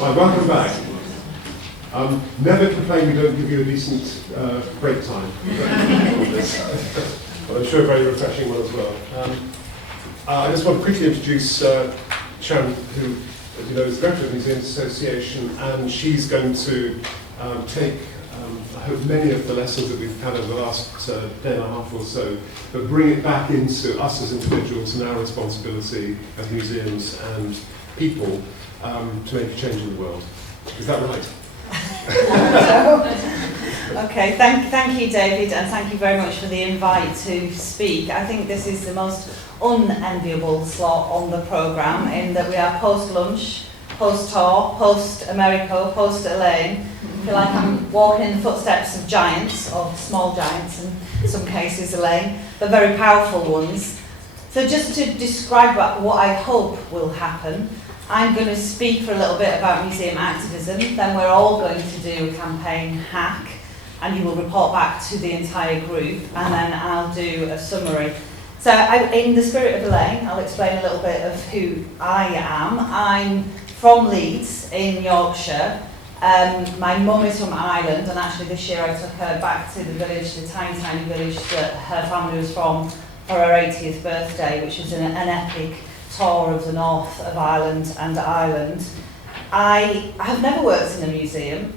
Right, welcome back. Never complain we don't give you a decent break time. But I'm sure a very refreshing one as well. I just want to quickly introduce Sharon, who, as you know, is the Director of the Museums Association, and she's going to take, I hope, many of the lessons that we've had over the last day and a half or so, but bring it back into us as individuals and our responsibility as museums and people to make a change in the world. Is that right? Okay, thank you, David, and thank you very much for the invite to speak. I think this is the most unenviable slot on the programme, in that we are post-lunch, post-tour, post-Americo, post-Elaine. I feel like I'm walking in the footsteps of giants, or small giants in some cases, Elaine, but very powerful ones. So just to describe what I hope will happen, I'm going to speak for a little bit about museum activism, then we're all going to do a campaign hack, and you will report back to the entire group, and then I'll do a summary. So in the spirit of Elaine, I'll explain a little bit of who I am. I'm from Leeds in Yorkshire. My mum is from Ireland, and actually this year I took her back to the village, the tiny, tiny village that her family was from, for her 80th birthday, which was an epic tour of the north of Ireland and Ireland. I have never worked in a museum,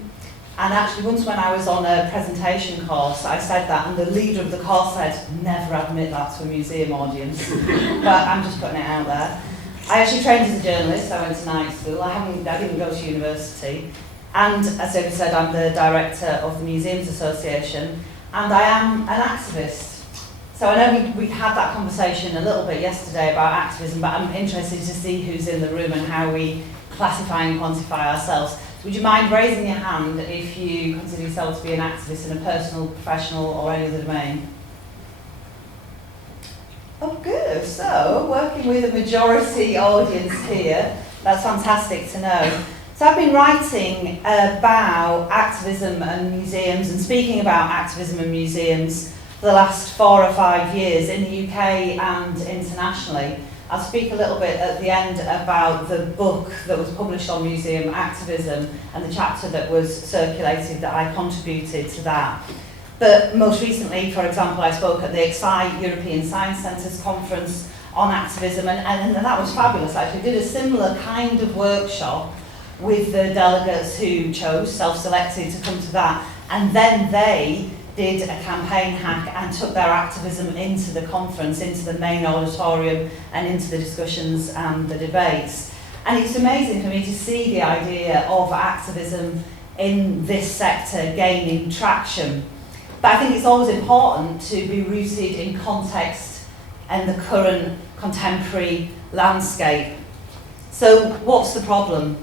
and actually once when I was on a presentation course I said that, and the leader of the course said, never admit that to a museum audience. But I'm just putting it out there. I actually trained as a journalist. I went to night school. I didn't go to university, and as David said, I'm the director of the Museums Association, and I am an activist. So I know we had that conversation a little bit yesterday about activism, but I'm interested to see who's in the room and how we classify and quantify ourselves. So would you mind raising your hand if you consider yourself to be an activist in a personal, professional or any other domain? Oh good, so working with a majority audience here, that's fantastic to know. So I've been writing about activism and museums and speaking about activism and museums for the last 4 or 5 years in the UK and internationally. I'll speak a little bit at the end about the book that was published on museum activism and the chapter that was circulated that I contributed to that. But most recently, for example, I spoke at the EXCITE European Science Centres conference on activism, and that was fabulous. I actually did a similar kind of workshop with the delegates who chose, self-selected, to come to that, and then they did a campaign hack and took their activism into the conference, into the main auditorium, and into the discussions and the debates. And it's amazing for me to see the idea of activism in this sector gaining traction. But I think it's always important to be rooted in context and the current contemporary landscape. So what's the problem?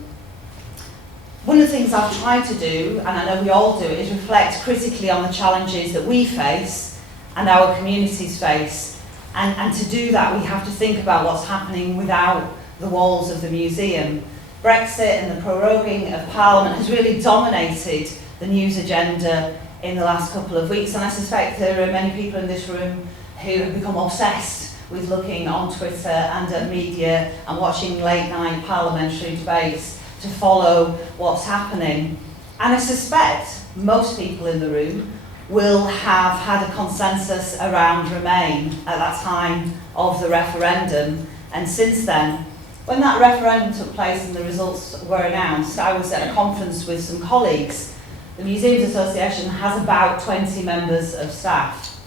One of the things I've tried to do, and I know we all do, is reflect critically on the challenges that we face and our communities face. And to do that, we have to think about what's happening without the walls of the museum. Brexit and the proroguing of Parliament has really dominated the news agenda in the last couple of weeks, and I suspect there are many people in this room who have become obsessed with looking on Twitter and at media and watching late-night parliamentary debates to follow what's happening. And I suspect most people in the room will have had a consensus around Remain at that time of the referendum. And since then, when that referendum took place and the results were announced, I was at a conference with some colleagues. The Museums Association has about 20 members of staff.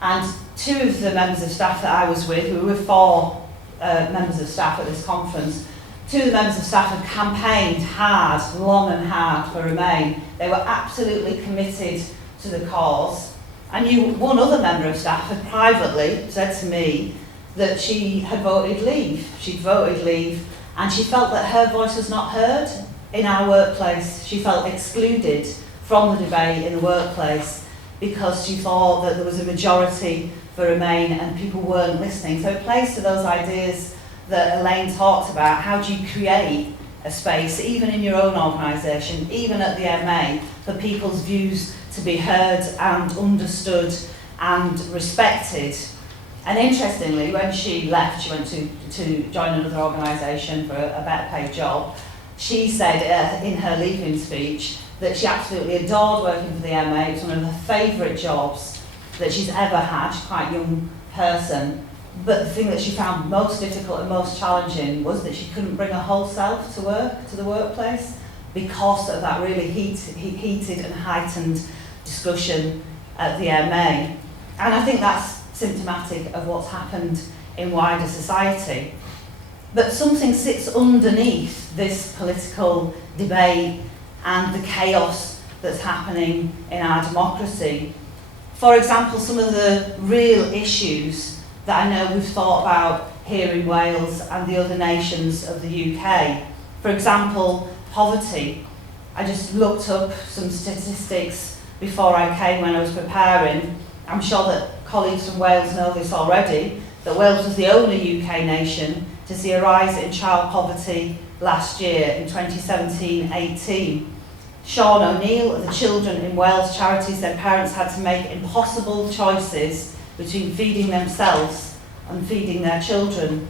And 2 of the members of staff that I was with, we were 4 members of staff at this conference, 2 of the members of staff had campaigned hard, long and hard, for Remain. They were absolutely committed to the cause. I knew one other member of staff had privately said to me that she had voted leave. She'd voted leave, and she felt that her voice was not heard in our workplace. She felt excluded from the debate in the workplace because she thought that there was a majority for Remain and people weren't listening. So it plays to those ideas that Elaine talked about. How do you create a space, even in your own organisation, even at the MA, for people's views to be heard and understood and respected? And interestingly, when she left, she went to join another organisation for a better paid job. she said in her leaving speech that she absolutely adored working for the MA. It was one of her favourite jobs that she's ever had. She's quite a young person. But the thing that she found most difficult and most challenging was that she couldn't bring her whole self to work, to the workplace, because of that really heated and heightened discussion at the MA. And I think that's symptomatic of what's happened in wider society. But something sits underneath this political debate and the chaos that's happening in our democracy. For example, some of the real issues that I know we've thought about here in Wales and the other nations of the UK. For example, poverty. I just looked up some statistics before I came when I was preparing. I'm sure that colleagues from Wales know this already, that Wales was the only UK nation to see a rise in child poverty last year in 2017-18. Sean O'Neill of the Children in Wales charity said parents had to make impossible choices between feeding themselves and feeding their children.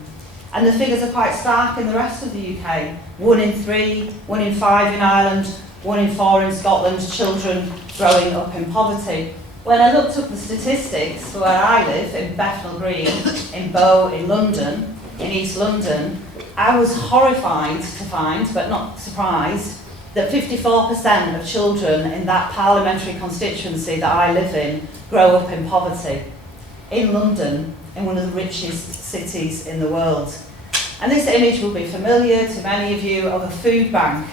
And the figures are quite stark in the rest of the UK. 1 in 3, 1 in 5 in Ireland, 1 in 4 in Scotland, children growing up in poverty. When I looked up the statistics for where I live, in Bethnal Green, in Bow, in London, in East London, I was horrified to find, but not surprised, that 54% of children in that parliamentary constituency that I live in grow up in poverty. In London, in one of the richest cities in the world. And this image will be familiar to many of you of a food bank.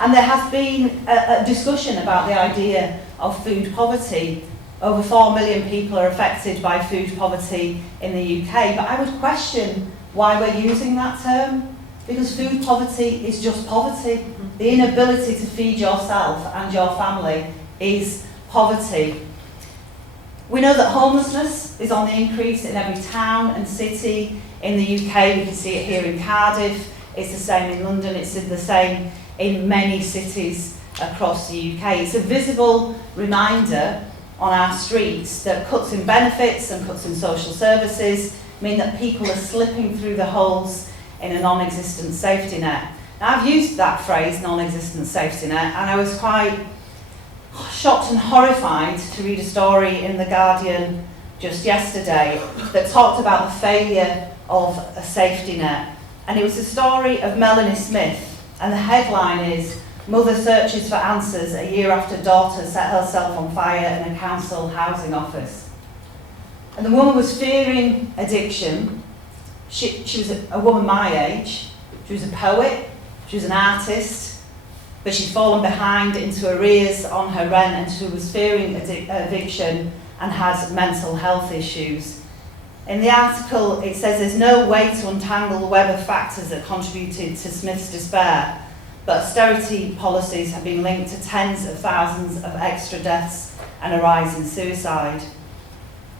And there has been a discussion about the idea of food poverty. Over 4 million people are affected by food poverty in the UK, but I would question why we're using that term, because food poverty is just poverty. The inability to feed yourself and your family is poverty. We know that homelessness is on the increase in every town and city in the UK. We can see it here in Cardiff, it's the same in London, it's the same in many cities across the UK. It's a visible reminder on our streets that cuts in benefits and cuts in social services mean that people are slipping through the holes in a non-existent safety net. Now, I've used that phrase, non-existent safety net, and I was quite shocked and horrified to read a story in The Guardian just yesterday that talked about the failure of a safety net. And it was the story of Melanie Smith, and the headline is, "Mother searches for answers a year after daughter set herself on fire in a council housing office." And the woman was fearing addiction. She was a woman my age. She was a poet, she was an artist, but she'd fallen behind into arrears on her rent, and she was fearing eviction and has mental health issues. In the article, it says there's no way to untangle the web of factors that contributed to Smith's despair, but austerity policies have been linked to tens of thousands of extra deaths and a rise in suicide.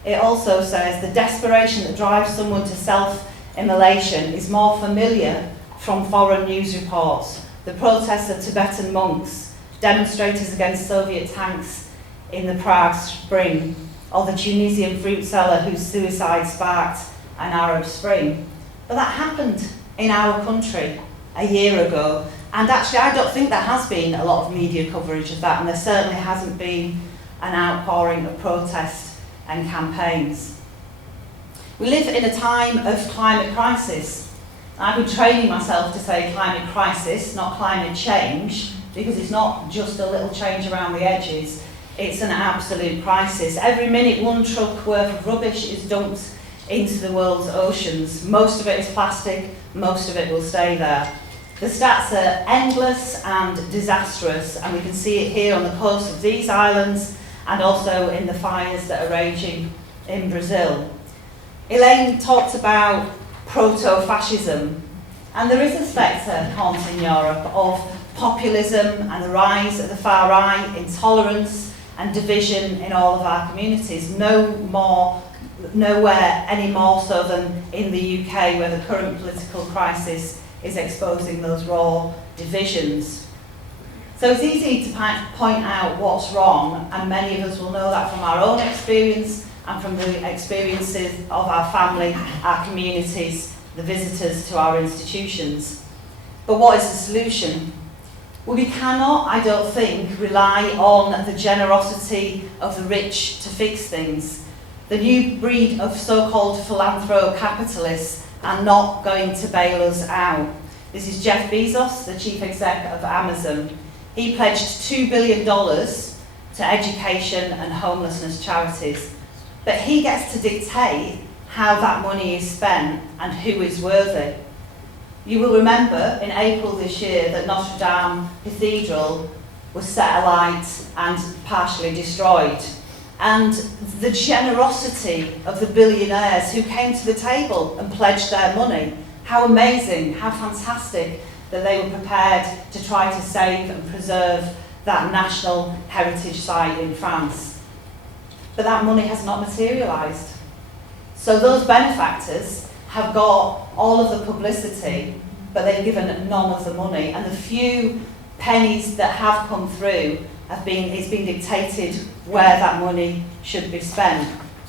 It also says the desperation that drives someone to self-immolation is more familiar from foreign news reports. The protests of Tibetan monks, demonstrators against Soviet tanks in the Prague Spring, or the Tunisian fruit seller whose suicide sparked an Arab Spring. But that happened in our country a year ago, and actually I don't think there has been a lot of media coverage of that, and there certainly hasn't been an outpouring of protest and campaigns. We live in a time of climate crisis. I've been training myself to say climate crisis, not climate change, because it's not just a little change around the edges, it's an absolute crisis. Every minute 1 truck worth of rubbish is dumped into the world's oceans. Most of it is plastic, most of it will stay there. The stats are endless and disastrous, and we can see it here on the coast of these islands and also in the fires that are raging in Brazil. Elaine talked about proto-fascism, and there is a spectre haunting Europe of populism and the rise of the far right, intolerance and division in all of our communities. Nowhere any more so than in the UK, where the current political crisis is exposing those raw divisions. So it's easy to point out what's wrong, and many of us will know that from our own experience and from the experiences of our family, our communities, the visitors to our institutions. But what is the solution? Well, we cannot, I don't think, rely on the generosity of the rich to fix things. The new breed of so-called philanthro-capitalists are not going to bail us out. This is Jeff Bezos, the chief exec of Amazon. He pledged $2 billion to education and homelessness charities. But he gets to dictate how that money is spent and who is worthy. You will remember in April this year that Notre Dame Cathedral was set alight and partially destroyed. And the generosity of the billionaires who came to the table and pledged their money, how amazing, how fantastic that they were prepared to try to save and preserve that national heritage site in France. But that money has not materialised. So those benefactors have got all of the publicity, but they've given none of the money. And the few pennies that have come through it's been dictated where that money should be spent.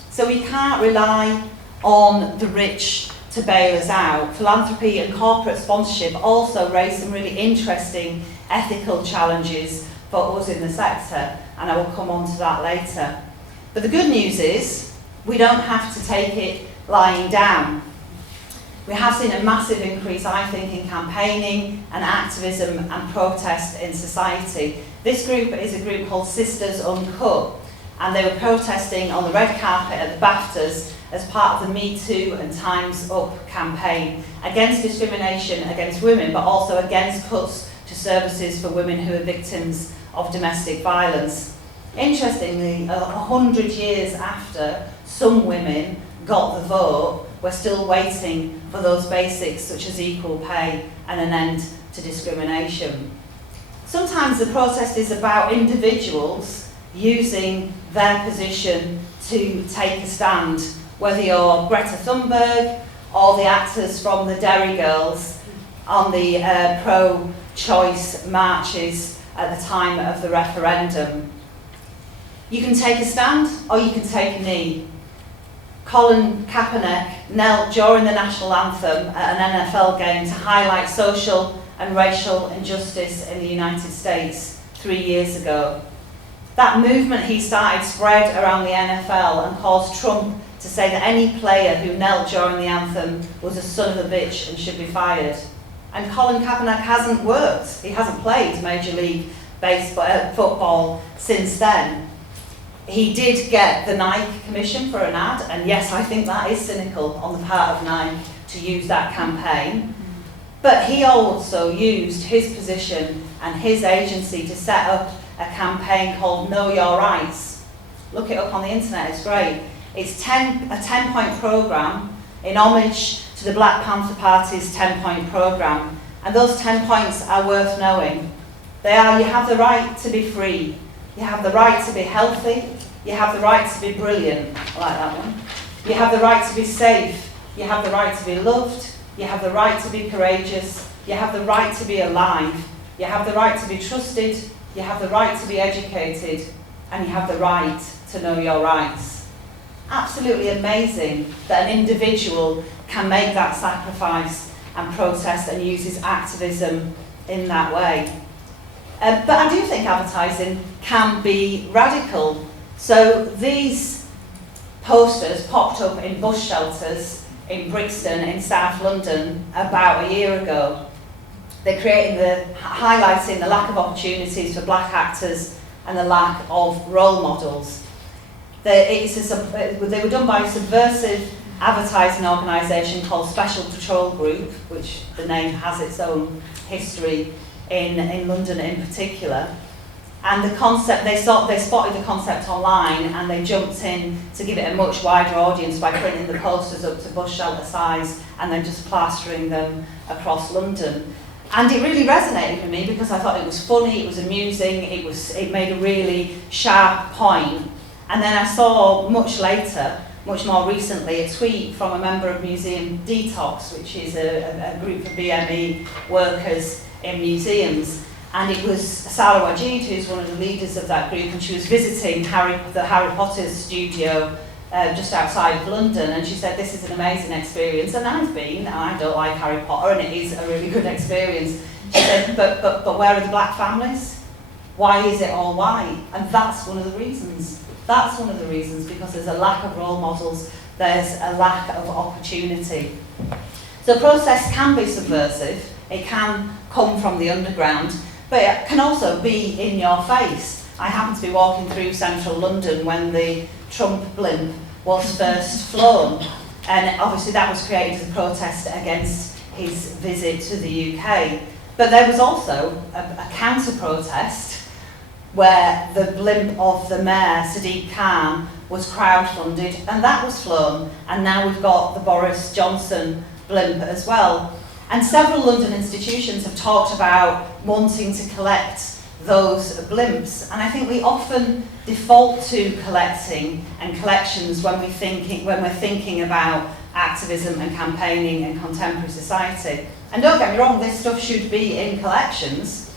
So we can't rely on the rich to bail us out. Philanthropy and corporate sponsorship also raise some really interesting ethical challenges for us in the sector, and I will come on to that later. But the good news is, we don't have to take it lying down. We have seen a massive increase, I think, in campaigning and activism and protest in society. This group is a group called Sisters Uncut, and they were protesting on the red carpet at the BAFTAs as part of the Me Too and Time's Up campaign against discrimination against women, but also against cuts to services for women who are victims of domestic violence. Interestingly, 100 years after some women got the vote, we're still waiting for those basics such as equal pay and an end to discrimination. Sometimes the protest is about individuals using their position to take a stand, whether you're Greta Thunberg or the actors from the Derry Girls on the pro-choice marches at the time of the referendum. You can take a stand or you can take a knee. Colin Kaepernick knelt during the national anthem at an NFL game to highlight social and racial injustice in the United States 3 years ago. That movement he started spread around the NFL and caused Trump to say that any player who knelt during the anthem was a son of a bitch and should be fired. And Colin Kaepernick hasn't worked. He hasn't played Major League football since then. He did get the Nike commission for an ad, and yes, I think that is cynical on the part of Nike to use that campaign. But he also used his position and his agency to set up a campaign called Know Your Rights. Look it up on the internet, it's great. It's a 10-point programme in homage to the Black Panther Party's 10-point programme. And those 10 points are worth knowing. They are: you have the right to be free, you have the right to be healthy, you have the right to be brilliant, I like that one. You have the right to be safe, you have the right to be loved, you have the right to be courageous, you have the right to be alive, you have the right to be trusted, you have the right to be educated, and you have the right to know your rights. Absolutely amazing that an individual can make that sacrifice and protest and use his activism in that way. But I do think advertising can be radical. So these posters popped up in bus shelters in Brixton in South London about a year ago. They're highlighting the lack of opportunities for black actors and the lack of role models. They were done by a subversive advertising organisation called Special Patrol Group, which the name has its own history in London in particular. And the concept, they spotted the concept online and they jumped in to give it a much wider audience by printing the posters up to bus shelter size and then just plastering them across London. And it really resonated with me because I thought it was funny, it was amusing, it made a really sharp point. And then I saw much later, much more recently, a tweet from a member of Museum Detox, which is a group of BME workers in museums. And it was Sarah Wajid, who's one of the leaders of that group, and she was visiting the Harry Potter studio just outside of London, and she said this is an amazing experience, and I've been, and I don't like Harry Potter, and it is a really good experience. She said, but where are the black families? Why is it all white? And that's one of the reasons. That's one of the reasons, because there's a lack of role models, there's a lack of opportunity. So process can be subversive, it can come from the underground, but it can also be in your face. I happened to be walking through central London when the Trump blimp was first flown, and obviously that was created as a protest against his visit to the UK. But there was also a counter-protest where the blimp of the mayor, Sadiq Khan, was crowdfunded, and that was flown, and now we've got the Boris Johnson blimp as well. And several London institutions have talked about wanting to collect those blimps, and I think we often default to collecting and collections when we're thinking about activism and campaigning in contemporary society. And don't get me wrong, this stuff should be in collections,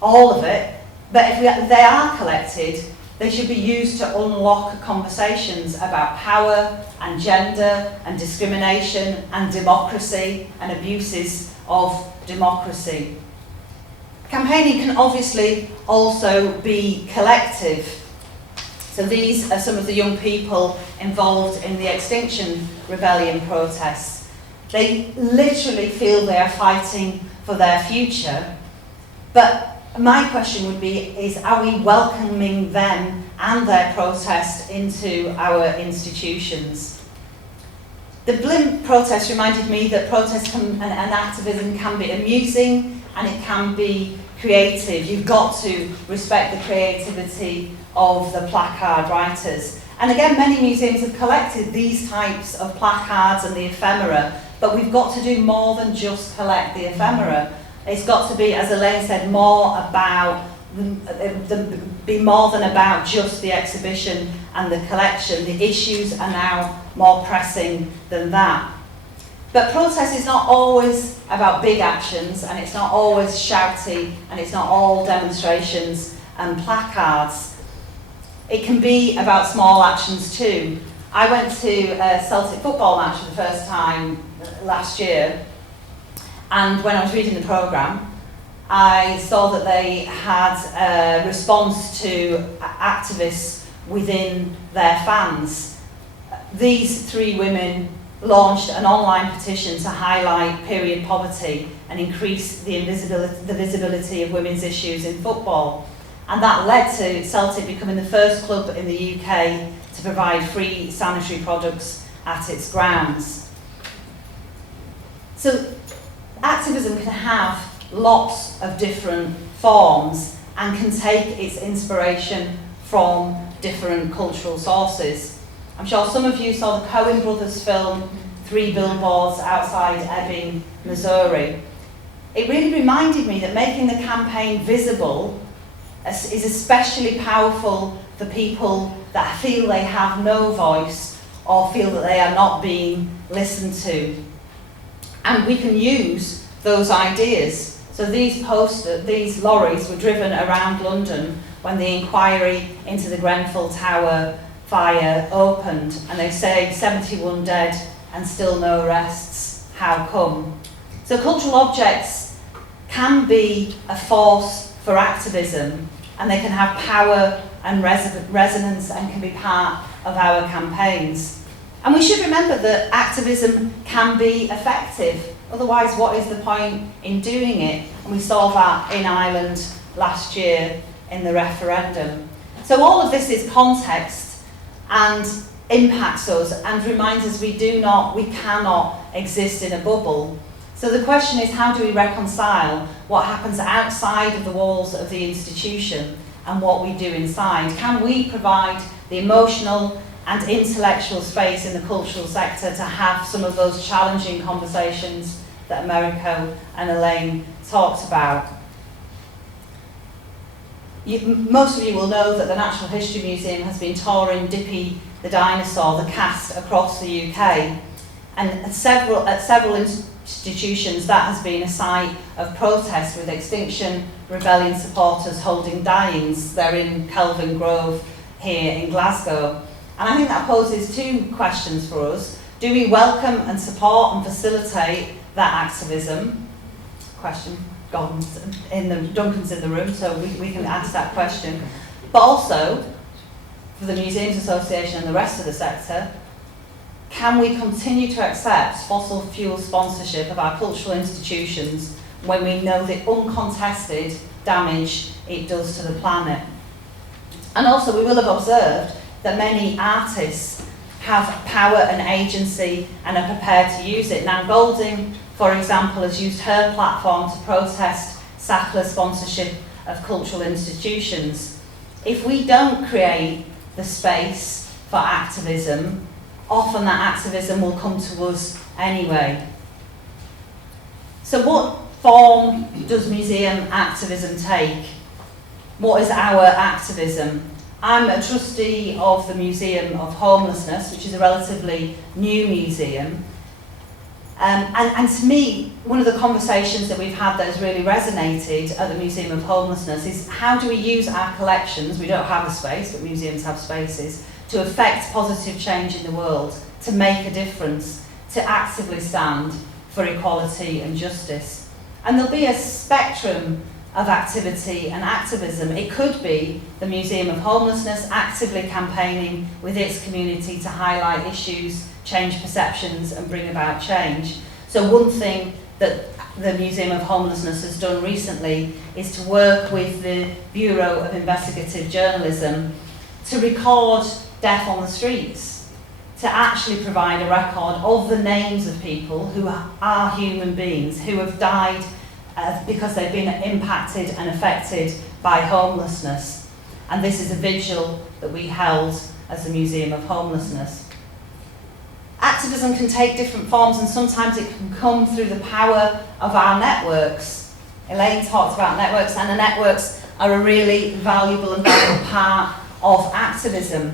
all of it, but if they are collected, they should be used to unlock conversations about power and gender and discrimination and democracy and abuses of democracy. Campaigning can obviously also be collective. So these are some of the young people involved in the Extinction Rebellion protests. They literally feel they are fighting for their future, but my question would be, are we welcoming them and their protest into our institutions? The blimp protest reminded me that protest and activism can be amusing and it can be creative. You've got to respect the creativity of the placard writers. And again, many museums have collected these types of placards and the ephemera, but we've got to do more than just collect the ephemera. It's got to be, as Elaine said, more about be more than about just the exhibition and the collection. The issues are now more pressing than that. But protest is not always about big actions, and it's not always shouty, and it's not all demonstrations and placards. It can be about small actions too. I went to a Celtic football match for the first time last year, and when I was reading the programme, I saw that they had a response to activists within their fans. These three women launched an online petition to highlight period poverty and increase the visibility of women's issues in football. And that led to Celtic becoming the first club in the UK to provide free sanitary products at its grounds. So activism can have lots of different forms and can take its inspiration from different cultural sources. I'm sure some of you saw the Coen brothers film, 3 Billboards Outside Ebbing, Missouri. It really reminded me that making the campaign visible is especially powerful for people that feel they have no voice or feel that they are not being listened to. And we can use those ideas. So these lorries were driven around London when the inquiry into the Grenfell Tower fire opened, and they say 71 dead and still no arrests. How come? So cultural objects can be a force for activism, and they can have power and resonance and can be part of our campaigns. And we should remember that activism can be effective. Otherwise, what is the point in doing it? And we saw that in Ireland last year in the referendum. So all of this is context and impacts us and reminds us we cannot exist in a bubble. So the question is, how do we reconcile what happens outside of the walls of the institution and what we do inside? Can we provide the emotional and intellectual space in the cultural sector to have some of those challenging conversations that Americo and Elaine talked about? Most of you will know that the Natural History Museum has been touring Dippy the dinosaur, the cast, across the UK. And at several institutions that has been a site of protest, with Extinction Rebellion supporters holding die-ins. They're in Kelvin Grove here in Glasgow. And I think that poses two questions for us. Do we welcome and support and facilitate that activism? Question gone in the Duncan's in the room, so we can ask that question. But also, for the Museums Association and the rest of the sector, can we continue to accept fossil fuel sponsorship of our cultural institutions when we know the uncontested damage it does to the planet? And also, we will have observed that many artists have power and agency and are prepared to use it. Now, Golding, for example, has used her platform to protest Sackler sponsorship of cultural institutions. If we don't create the space for activism, often that activism will come to us anyway. So what form does museum activism take? What is our activism? I'm a trustee of the Museum of Homelessness, which is a relatively new museum. And to me, one of the conversations that we've had that has really resonated at the Museum of Homelessness is how do we use our collections, we don't have a space, but museums have spaces, to affect positive change in the world, to make a difference, to actively stand for equality and justice. And there'll be a spectrum of activity and activism. It could be the Museum of Homelessness actively campaigning with its community to highlight issues, change perceptions and bring about change. So one thing that the Museum of Homelessness has done recently is to work with the Bureau of Investigative Journalism to record death on the streets, to actually provide a record of the names of people who are human beings, who have died because they've been impacted and affected by homelessness. And this is a vigil that we held as the Museum of Homelessness. Activism can take different forms, and sometimes it can come through the power of our networks. Elaine talked about networks, and the networks are a really valuable and vital part of activism.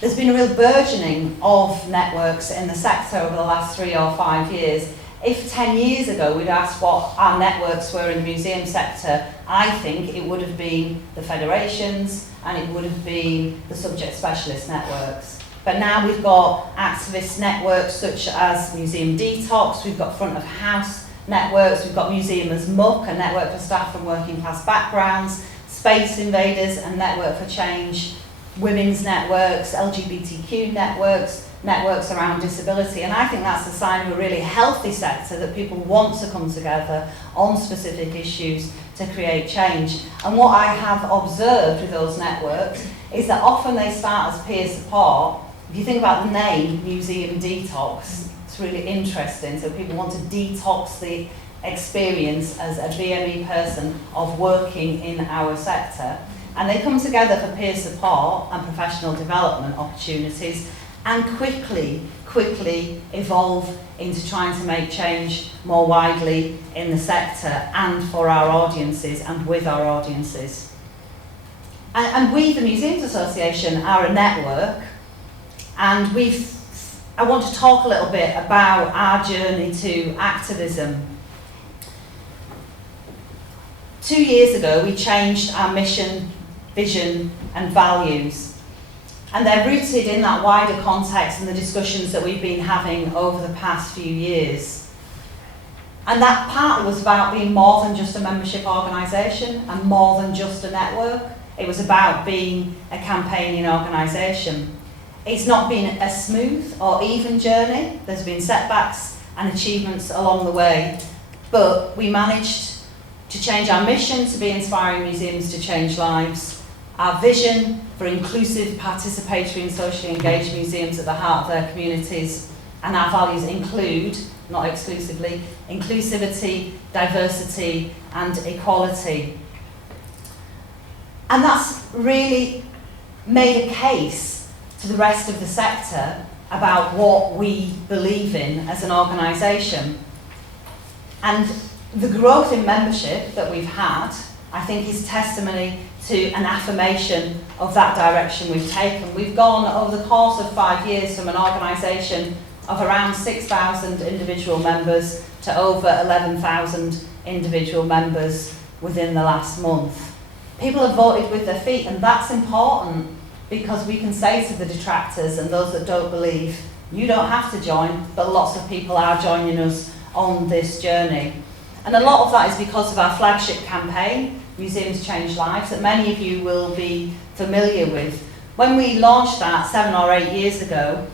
There's been a real burgeoning of networks in the sector over the last 3 or 5 years. If 10 years ago we'd asked what our networks were in the museum sector, I think it would have been the federations and it would have been the subject specialist networks. But now we've got activist networks such as Museum Detox, we've got front of house networks, we've got Museum as Muck, a network for staff from working class backgrounds, Space Invaders, a network for change, women's networks, LGBTQ networks, networks around disability. And I think that's a sign of a really healthy sector, that people want to come together on specific issues to create change. And what I have observed with those networks is that often they start as peer support. If you think about the name Museum Detox, it's really interesting. So people want to detox the experience as a BME person of working in our sector. And they come together for peer support and professional development opportunities, and quickly evolve into trying to make change more widely in the sector and for our audiences and with our audiences. And we, the Museums Association, are a network, and I want to talk a little bit about our journey to activism. 2 years ago, we changed our mission, vision and values. And they're rooted in that wider context and the discussions that we've been having over the past few years. And that part was about being more than just a membership organisation and more than just a network. It was about being a campaigning organisation. It's not been a smooth or even journey. There's been setbacks and achievements along the way. But we managed to change our mission to be inspiring museums to change lives, our vision for inclusive, participatory and socially engaged museums at the heart of their communities, and our values include, not exclusively, inclusivity, diversity and equality. And that's really made a case to the rest of the sector about what we believe in as an organisation. And the growth in membership that we've had, I think, is testimony to an affirmation of that direction we've taken. We've gone over the course of 5 years from an organisation of around 6,000 individual members to over 11,000 individual members within the last month. People have voted with their feet, and that's important. because we can say to the detractors and those that don't believe, you don't have to join, but lots of people are joining us on this journey. And a lot of that is because of our flagship campaign, Museums Change Lives, that many of you will be familiar with. When we launched that 7 or 8 years ago,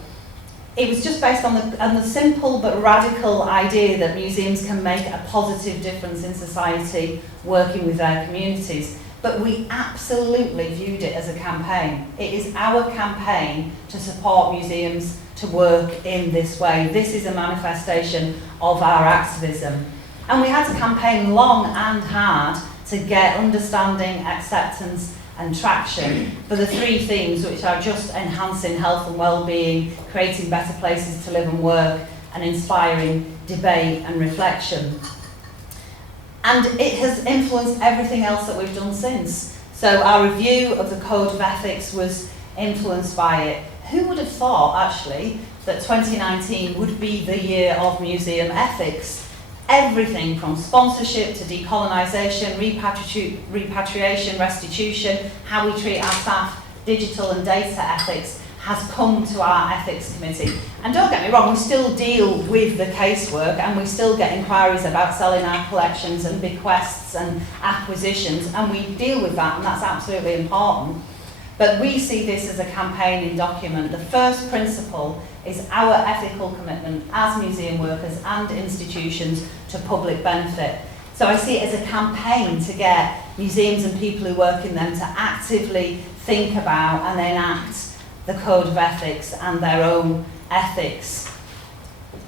it was just based on the simple but radical idea that museums can make a positive difference in society working with their communities. But we absolutely viewed it as a campaign. It is our campaign to support museums to work in this way. This is a manifestation of our activism. And we had to campaign long and hard to get understanding, acceptance and traction for the 3 themes, which are just enhancing health and well-being, creating better places to live and work, and inspiring debate and reflection. And it has influenced everything else that we've done since. So our review of the Code of Ethics was influenced by it. Who would have thought, actually, that 2019 would be the year of museum ethics? Everything from sponsorship to decolonisation, repatriation, restitution, how we treat our staff, digital and data ethics has come to our ethics committee. And don't get me wrong, we still deal with the casework and we still get inquiries about selling our collections and bequests and acquisitions, and we deal with that, and that's absolutely important. But we see this as a campaigning document. The first principle is our ethical commitment as museum workers and institutions to public benefit. So I see it as a campaign to get museums and people who work in them to actively think about and enact the Code of Ethics and their own ethics.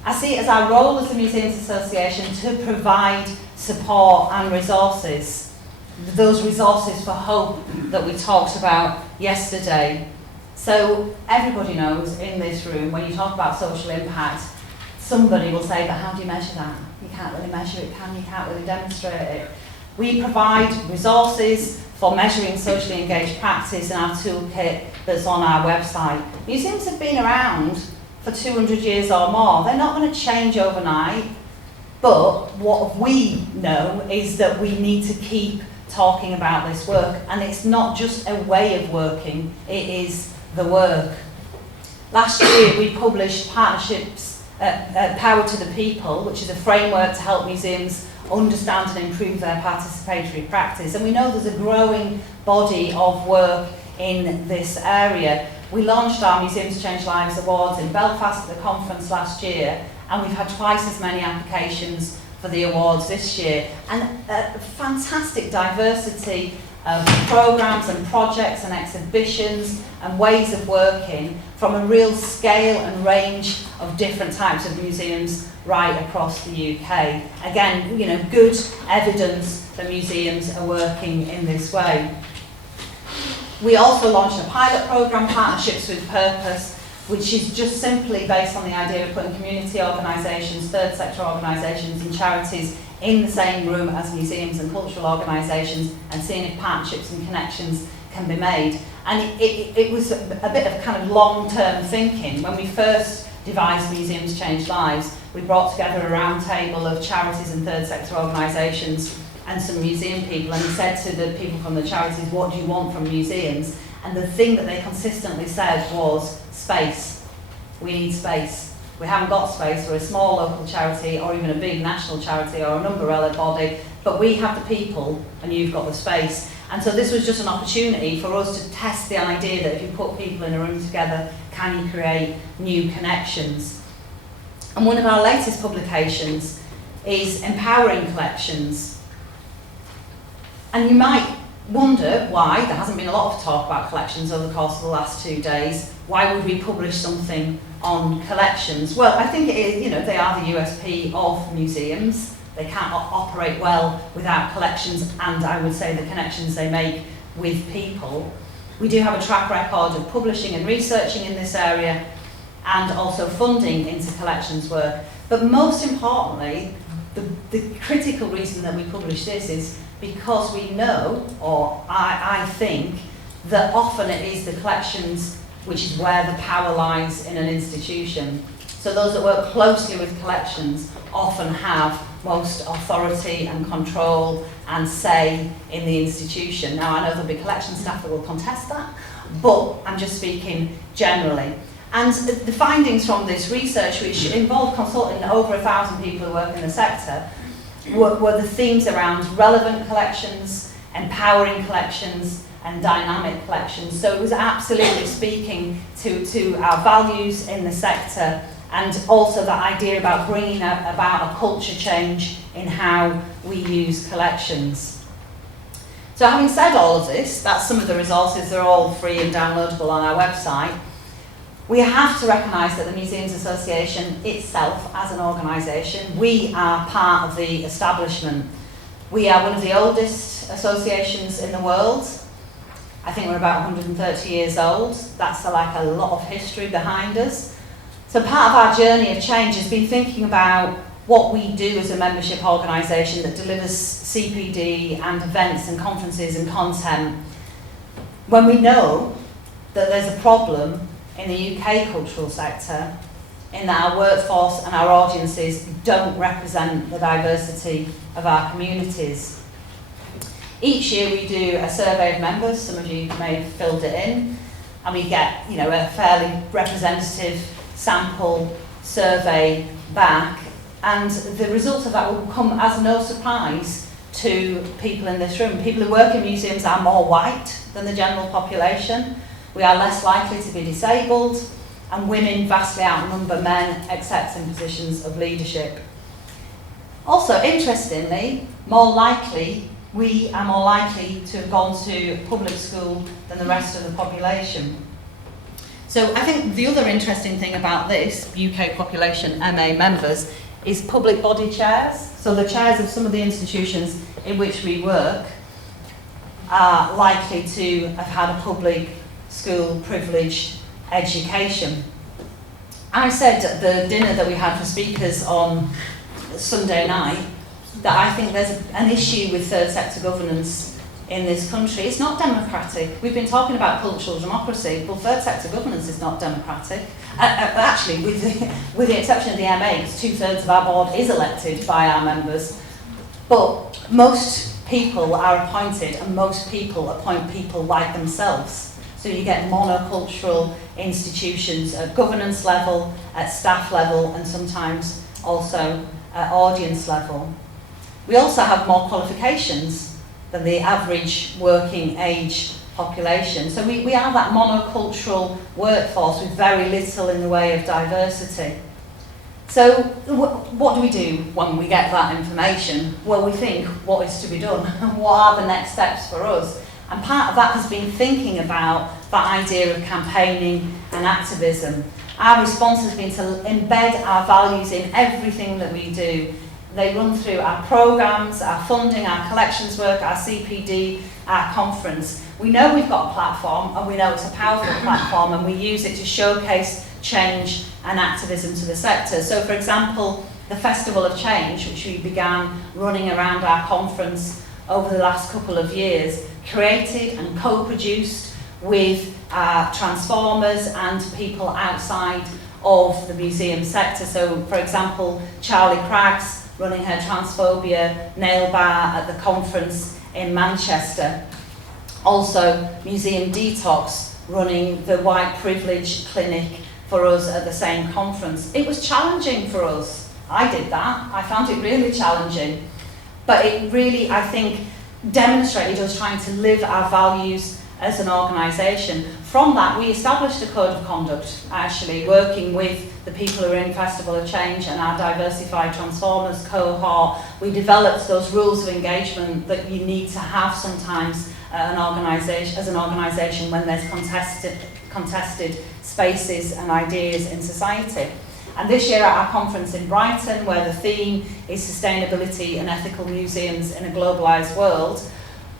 I see it as our role as a Museums Association to provide support and resources. Those resources for hope that we talked about yesterday. So everybody knows in this room, when you talk about social impact, somebody will say, but how do you measure that? You can't really measure it, can you? You can't really demonstrate it. We provide resources for measuring socially engaged practice in our toolkit that's on our website. Museums have been around for 200 years or more. They're not going to change overnight, but what we know is that we need to keep talking about this work, and it's not just a way of working, it is the work. Last year we published Partnerships, Power to the People, which is a framework to help museums understand and improve their participatory practice, and we know there's a growing body of work in this area. We launched our Museums Change Lives Awards in Belfast at the conference last year, and we've had twice as many applications for the awards this year, and a fantastic diversity of programmes and projects and exhibitions and ways of working from a real scale and range of different types of museums right across the UK. Again, you know, good evidence that museums are working in this way. We also launched a pilot programme, Partnerships with Purpose, which is just simply based on the idea of putting community organisations, third sector organisations and charities in the same room as museums and cultural organisations and seeing if partnerships and connections can be made. And it was a bit of kind of long-term thinking. When we first devised Museums Change Lives, we brought together a round table of charities and third sector organisations and some museum people, and we said to the people from the charities, what do you want from museums? And the thing that they consistently said was space. We need space. We haven't got space. We're a small local charity or even a big national charity or an umbrella body, but we have the people and you've got the space. And so this was just an opportunity for us to test the idea that if you put people in a room together, can you create new connections? And one of our latest publications is Empowering Collections. And you might wonder why there hasn't been a lot of talk about collections over the course of the last 2 days. Why would we publish something on collections? Well, I think it is, you know, they are the USP of museums. They can't operate well without collections, and I would say the connections they make with people. We do have a track record of publishing and researching in this area, and also funding into collections work. But most importantly, the critical reason that we publish this is because we know, or I think, that often it is the collections which is where the power lies in an institution. So those that work closely with collections often have most authority and control and say in the institution. Now, I know there'll be collection staff that will contest that, but I'm just speaking generally. And the findings from this research, which involved consulting over 1,000 people who work in the sector, were the themes around relevant collections, empowering collections, and dynamic collections. So it was absolutely speaking to our values in the sector, and also that idea about bringing about a culture change in how we use collections. So having said all of this, that's some of the resources. They're all free and downloadable on our website. We have to recognise that the Museums Association itself, as an organisation, we are part of the establishment. We are one of the oldest associations in the world. I think we're about 130 years old. That's like a lot of history behind us. So part of our journey of change has been thinking about what we do as a membership organisation that delivers CPD and events and conferences and content, when we know that there's a problem in the UK cultural sector in that our workforce and our audiences don't represent the diversity of our communities. Each year we do a survey of members, some of you may have filled it in, and we get, you know, a fairly representative sample survey back, and the results of that will come as no surprise to people in this room. People who work in museums are more white than the general population. We are less likely to be disabled, and women vastly outnumber men, except in positions of leadership. Also, interestingly, we are more likely to have gone to public school than the rest of the population. So I think the other interesting thing about this, UK population MA members, is public body chairs. So the chairs of some of the institutions in which we work are likely to have had a public school privileged education. I said at the dinner that we had for speakers on Sunday night that I think there's an issue with third sector governance in this country. It's not democratic. We've been talking about cultural democracy. Well, third sector governance is not democratic. Actually, with the exception of the MA, because 2/3 of our board is elected by our members. But most people are appointed, and most people appoint people like themselves. So you get monocultural institutions at governance level, at staff level, and sometimes also at audience level. We also have more qualifications than the average working age population. So we are that monocultural workforce with very little in the way of diversity. So what do we do when we get that information? Well, we think, what is to be done? What are the next steps for us? And part of that has been thinking about that idea of campaigning and activism. Our response has been to embed our values in everything that we do. They run through our programmes, our funding, our collections work, our CPD, our conference. We know we've got a platform, and we know it's a powerful platform, and we use it to showcase change and activism to the sector. So, for example, the Festival of Change, which we began running around our conference over the last couple of years, created and co-produced with transformers and people outside of the museum sector. So, for example, Charlie Craggs running her transphobia nail bar at the conference in Manchester. Also, Museum Detox running the white privilege clinic for us at the same conference. It was challenging for us. I did that. I found it really challenging. But it really, I think, demonstrated us trying to live our values as an organisation. From that, we established a code of conduct, actually, working with the people who are in Festival of Change and our Diversified Transformers cohort. We developed those rules of engagement that you need to have sometimes as an organisation when there's contested spaces and ideas in society. And this year at our conference in Brighton, where the theme is sustainability and ethical museums in a globalised world,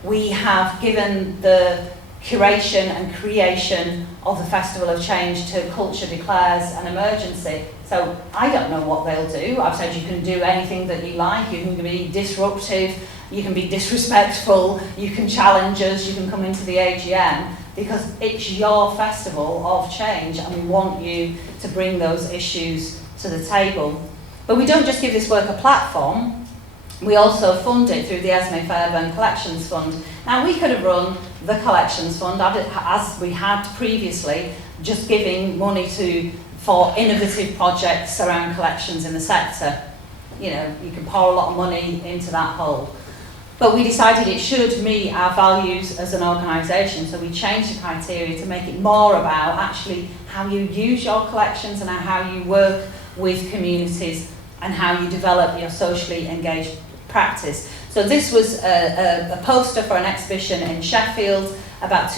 we have given the curation and creation of the Festival of Change to Culture Declares an Emergency. So I don't know what they'll do. I've said you can do anything that you like. You can be disruptive, you can be disrespectful, you can challenge us, you can come into the AGM, because it's your festival of change and we want you to bring those issues to the table. But we don't just give this work a platform, We also fund it through the Esme Fairbairn Collections Fund. Now, we could have run the Collections Fund as we had previously, just giving money for innovative projects around collections in the sector. You know, you can pour a lot of money into that hole. But we decided it should meet our values as an organisation, so we changed the criteria to make it more about actually how you use your collections and how you work with communities and how you develop your socially engaged practice. So this was a poster for an exhibition in Sheffield about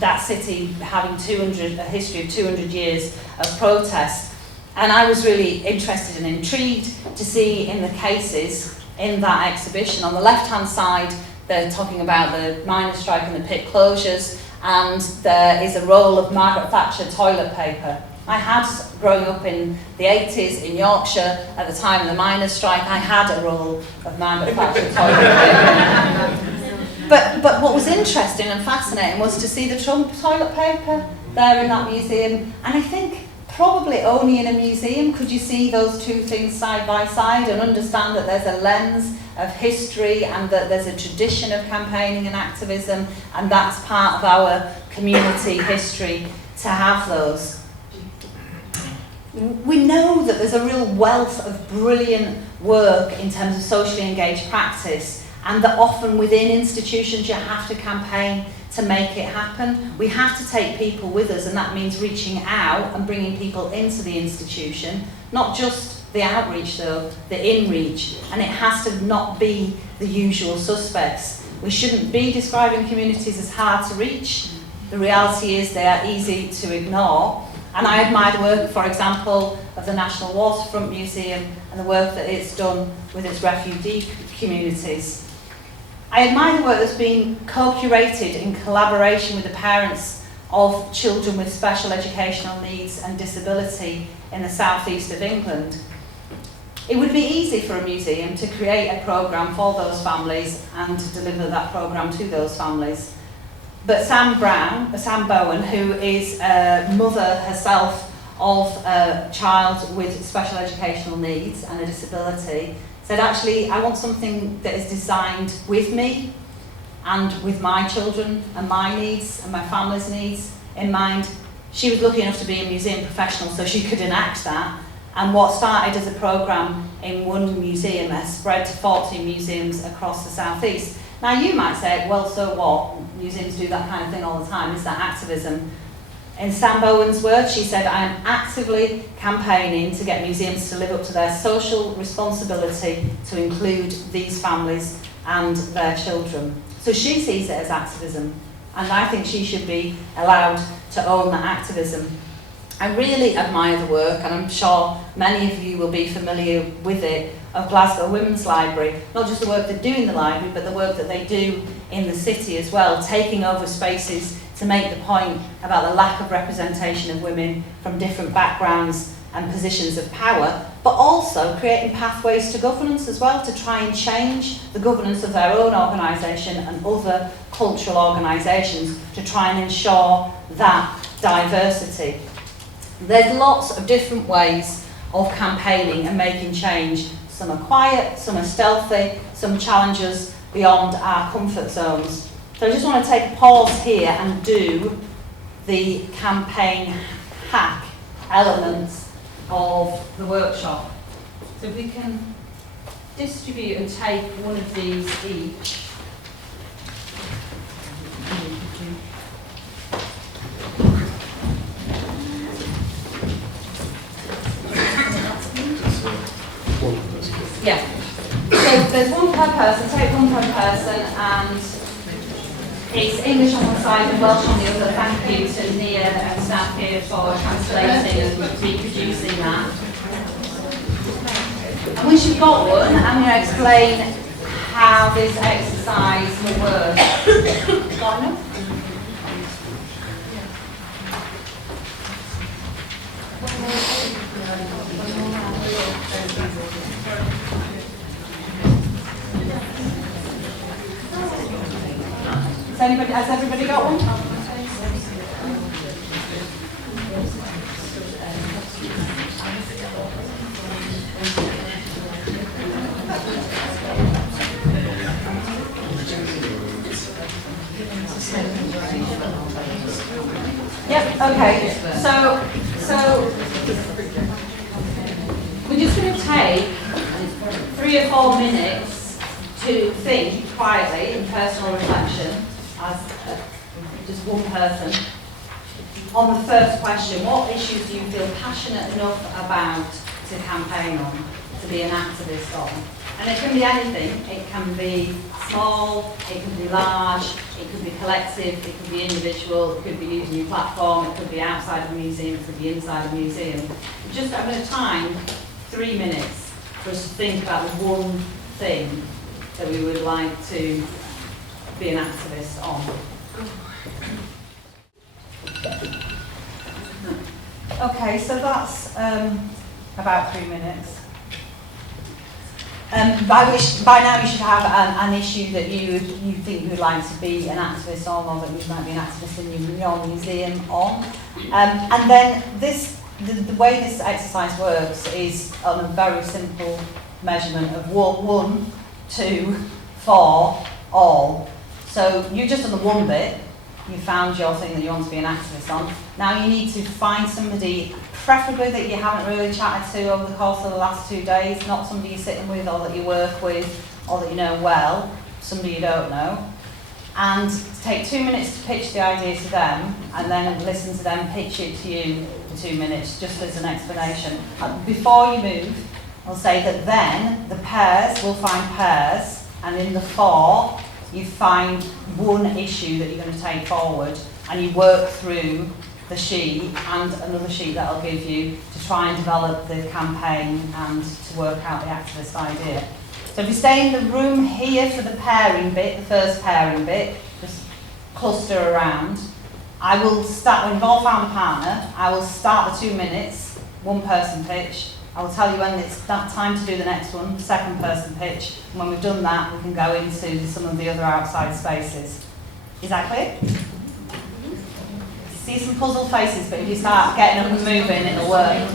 that city having a history of 200 years of protest. And I was really interested and intrigued to see in the cases in that exhibition. On the left-hand side, they're talking about the miners' strike and the pit closures, and there is a roll of Margaret Thatcher toilet paper. I had, growing up in the 80s in Yorkshire, at the time of the miners' strike, I had a roll of Margaret Thatcher toilet paper. But what was interesting and fascinating was to see the Trump toilet paper there in that museum, and I think probably only in a museum could you see those two things side by side and understand that there's a lens of history and that there's a tradition of campaigning and activism, and that's part of our community history to have those. We know that there's a real wealth of brilliant work in terms of socially engaged practice, and that often within institutions you have to campaign to make it happen. We have to take people with us, and that means reaching out and bringing people into the institution, not just the outreach though, the in-reach, and it has to not be the usual suspects. We shouldn't be describing communities as hard to reach. The reality is they are easy to ignore. And I admire the work, for example, of the National Waterfront Museum and the work that it's done with its refugee communities. I admire the work that's been co-curated in collaboration with the parents of children with special educational needs and disability in the southeast of England. It would be easy for a museum to create a programme for those families and to deliver that programme to those families. But Sam Bowen, who is a mother herself of a child with special educational needs and a disability, said, actually, I want something that is designed with me and with my children and my needs and my family's needs in mind. She was lucky enough to be a museum professional, so she could enact that. And what started as a programme in one museum has spread to 14 museums across the southeast. Now you might say, well, so what? Museums do that kind of thing all the time. Is that activism? In Sam Bowen's words, she said, I am actively campaigning to get museums to live up to their social responsibility to include these families and their children. So she sees it as activism, and I think she should be allowed to own that activism. I really admire the work, and I'm sure many of you will be familiar with it, of Glasgow Women's Library. Not just the work they do in the library, but the work that they do in the city as well, taking over spaces to make the point about the lack of representation of women from different backgrounds and positions of power, but also creating pathways to governance as well, to try and change the governance of their own organisation and other cultural organisations to try and ensure that diversity. There's lots of different ways of campaigning and making change. Some are quiet, some are stealthy, some challenge us beyond our comfort zones. So I just want to take a pause here and do the campaign hack elements of the workshop. So if we can distribute and take one of these each. Yeah. So there's one per person, take one per person, and it's English on one side and Welsh on the other. Thank you to Nia and staff here for translating and reproducing that. And once you've got one, I'm going to explain how this exercise will work. Got enough? Has everybody got one? Yep, okay. So we're just going to take 3 or 4 minutes to think quietly in personal reflection as just one person on the first question. What issues do you feel passionate enough about to campaign on, to be an activist on? And it can be anything. It can be small, it can be large, it could be collective, it could be individual, it could be using your platform, it could be outside of a museum, it could be inside a museum. Just I'm going to time 3 minutes for us to think about the one thing that we would like to be an activist on. Okay, so that's about 3 minutes. By now you should have an issue that you think you would like to be an activist on, or that you might be an activist in your museum on. And then the way this exercise works is on a very simple measurement of 1, 2, 4, all. So you've just done the 1 bit. You found your thing that you want to be an activist on. Now you need to find somebody, preferably that you haven't really chatted to over the course of the last 2 days, not somebody you're sitting with or that you work with or that you know well, somebody you don't know. And take 2 minutes to pitch the idea to them, and then listen to them pitch it to you for 2 minutes, just as an explanation. Before you move, I'll say that then the pairs will find pairs, and in the 4, you find 1 issue that you're going to take forward, and you work through the sheet and another sheet that I'll give you to try and develop the campaign and to work out the activist idea. So if you stay in the room here for the pairing bit, the first pairing bit, just cluster around. I will start, when you've all found a partner, I will start the 2 minutes, 1 person pitch. I will tell you when it's that time to do the next one, 2nd person pitch. And when we've done that, we can go into some of the other outside spaces. Is that clear? See some puzzle faces, but if you start getting up and moving, it'll work.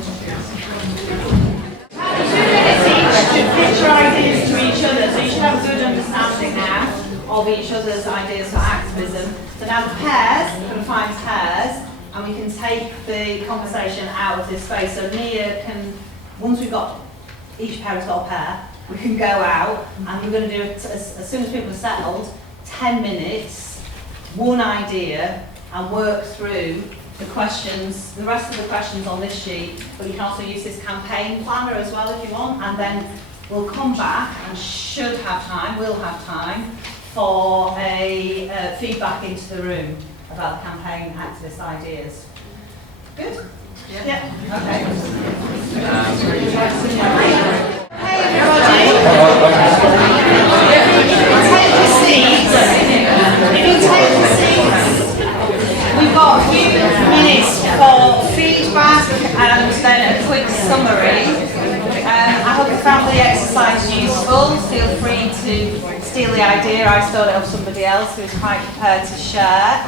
2 minutes each to pitch your ideas to each other, so you should have a good understanding now of each other's ideas for activism. So now the pairs, we're going to find pairs, and we can take the conversation out of this space. So Nia can, once we've got, each pair has got a pair, we can go out, and we're going to do it as soon as people are settled, 10 minutes, 1 idea, and work through the questions, the rest of the questions on this sheet, but you can also use this campaign planner as well if you want, and then we'll come back and should have time, will have time, for a feedback into the room about the campaign activist ideas. Good? Yeah. Okay. Hey everybody. Take your seats. If you take your seats, we've got a few minutes for feedback and then a quick summary. I hope you found the exercise useful. Feel free to steal the idea. I stole it off somebody else who was quite prepared to share.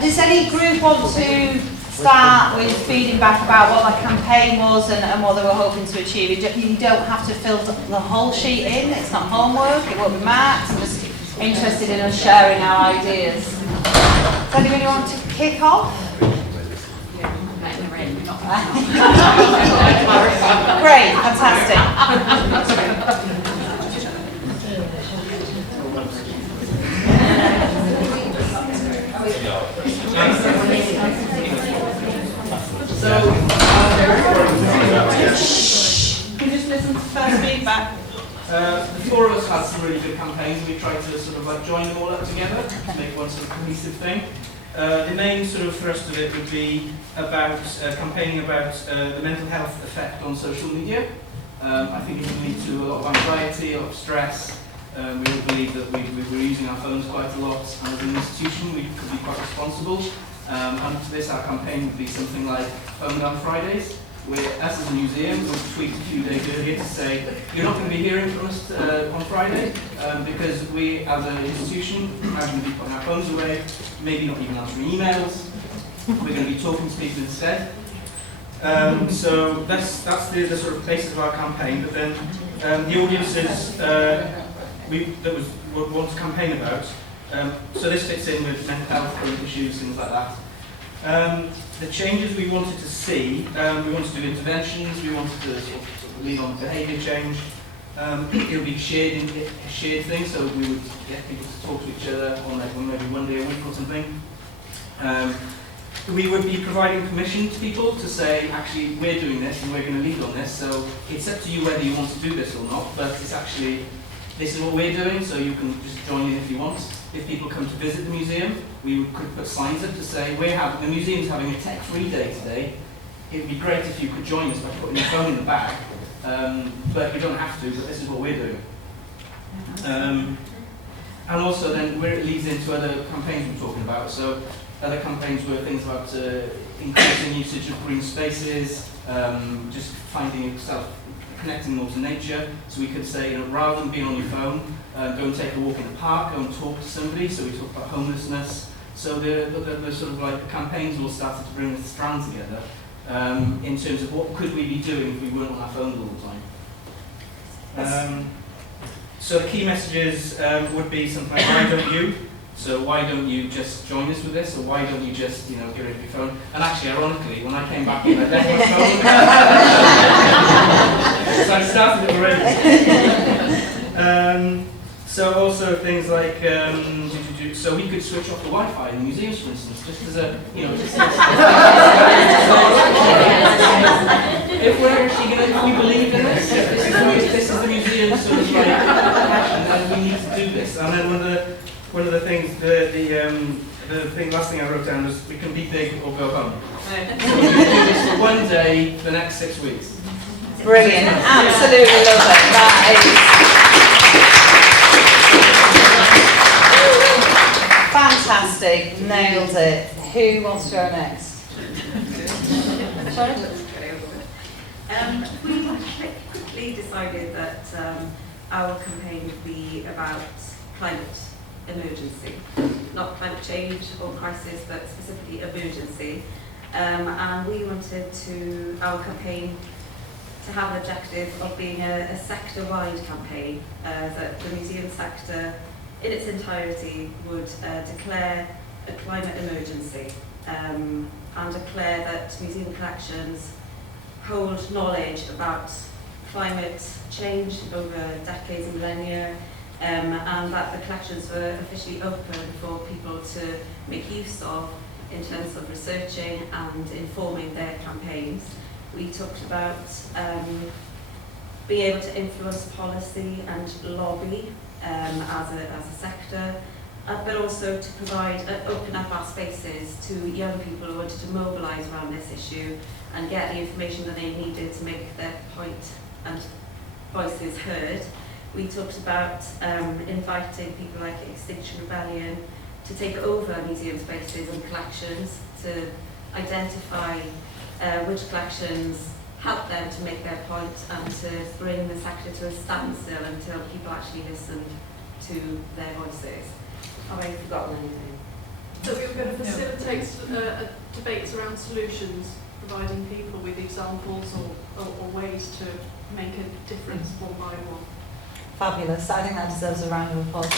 Does any group want to start with feeding back about what the campaign was and what they were hoping to achieve? You don't have to fill the whole sheet in. It's not homework. It won't be marked. I'm just interested in us sharing our ideas. Does anybody want to kick off? Great, fantastic. So, can you just listen to first feedback? the 4 of us had some really good campaigns. We tried to sort of like join them all up together to make one sort of cohesive thing. The main sort of thrust of it would be about campaigning about the mental health effect on social media. I think it can lead to a lot of anxiety, a lot of stress. We all believe that we're using our phones quite a lot, and as an institution we could be quite responsible. And to this, our campaign would be something like Phone on Fridays, where us as a museum would tweet a few days earlier to say, you're not going to be hearing from us on Friday, because we as an institution are going to be putting our phones away, maybe not even answering emails. We're going to be talking to people instead. So that's the sort of basis of our campaign. But then the audiences we want to campaign about So this fits in with mental health, current issues, things like that. The changes we wanted to see, we wanted to do interventions, we wanted to sort of lead on behaviour change. It'll be a shared thing, so we would get people to talk to each other on maybe one day a week or something. We would be providing permission to people to say, actually, we're doing this and we're going to lead on this, so it's up to you whether you want to do this or not, but it's actually, this is what we're doing, so you can just join in if you want. If people come to visit the museum, we could put signs up to say, the museum's having a tech-free day today. It would be great if you could join us by putting your phone in the bag, but you don't have to, but this is what we're doing. And also then, where it leads into other campaigns we're talking about. So other campaigns were things about increasing usage of green spaces, just finding yourself, connecting more to nature. So we could say, rather than being on your phone, go and take a walk in the park, go and talk to somebody. So we talk about homelessness. So the sort of like the campaigns all started to bring the strand together in terms of what could we be doing if we weren't on our phones all the time. So the key messages would be something like, why don't you? So why don't you just join us with this, or why don't you just, get rid of your phone? And actually, ironically, when I came back in, I left my phone. So I started it already. So also things like, so we could switch off the Wi-Fi in the museums, for instance, just as a, if we're actually going to, if we believe in this, this is the museum's sort of like passion, and we need to do this. And then one of the things, last thing I wrote down was, we can be big or go home. So we can do this for one day, the next 6 weeks. Brilliant, absolutely love it. That is fantastic, nailed it. Who wants to go next? Sharon? We quickly decided that our campaign would be about climate emergency, not climate change or crisis, but specifically emergency. And we wanted our campaign to have an objective of being a sector-wide campaign, that the museum sector in its entirety would declare a climate emergency and declare that museum collections hold knowledge about climate change over decades and millennia, and that the collections were officially open for people to make use of in terms of researching and informing their campaigns. We talked about being able to influence policy and lobby as a sector, but also to provide, open up our spaces to young people who wanted to mobilise around this issue and get the information that they needed to make their point and voices heard. We talked about inviting people like Extinction Rebellion to take over museum spaces and collections, to identify which collections help them to make their point and to bring the sector to a standstill until people actually listen to their voices. Have I forgotten anything? So we were going to facilitate debates around solutions, providing people with examples or ways to make a difference one by one. Fabulous. I think that deserves a round of applause.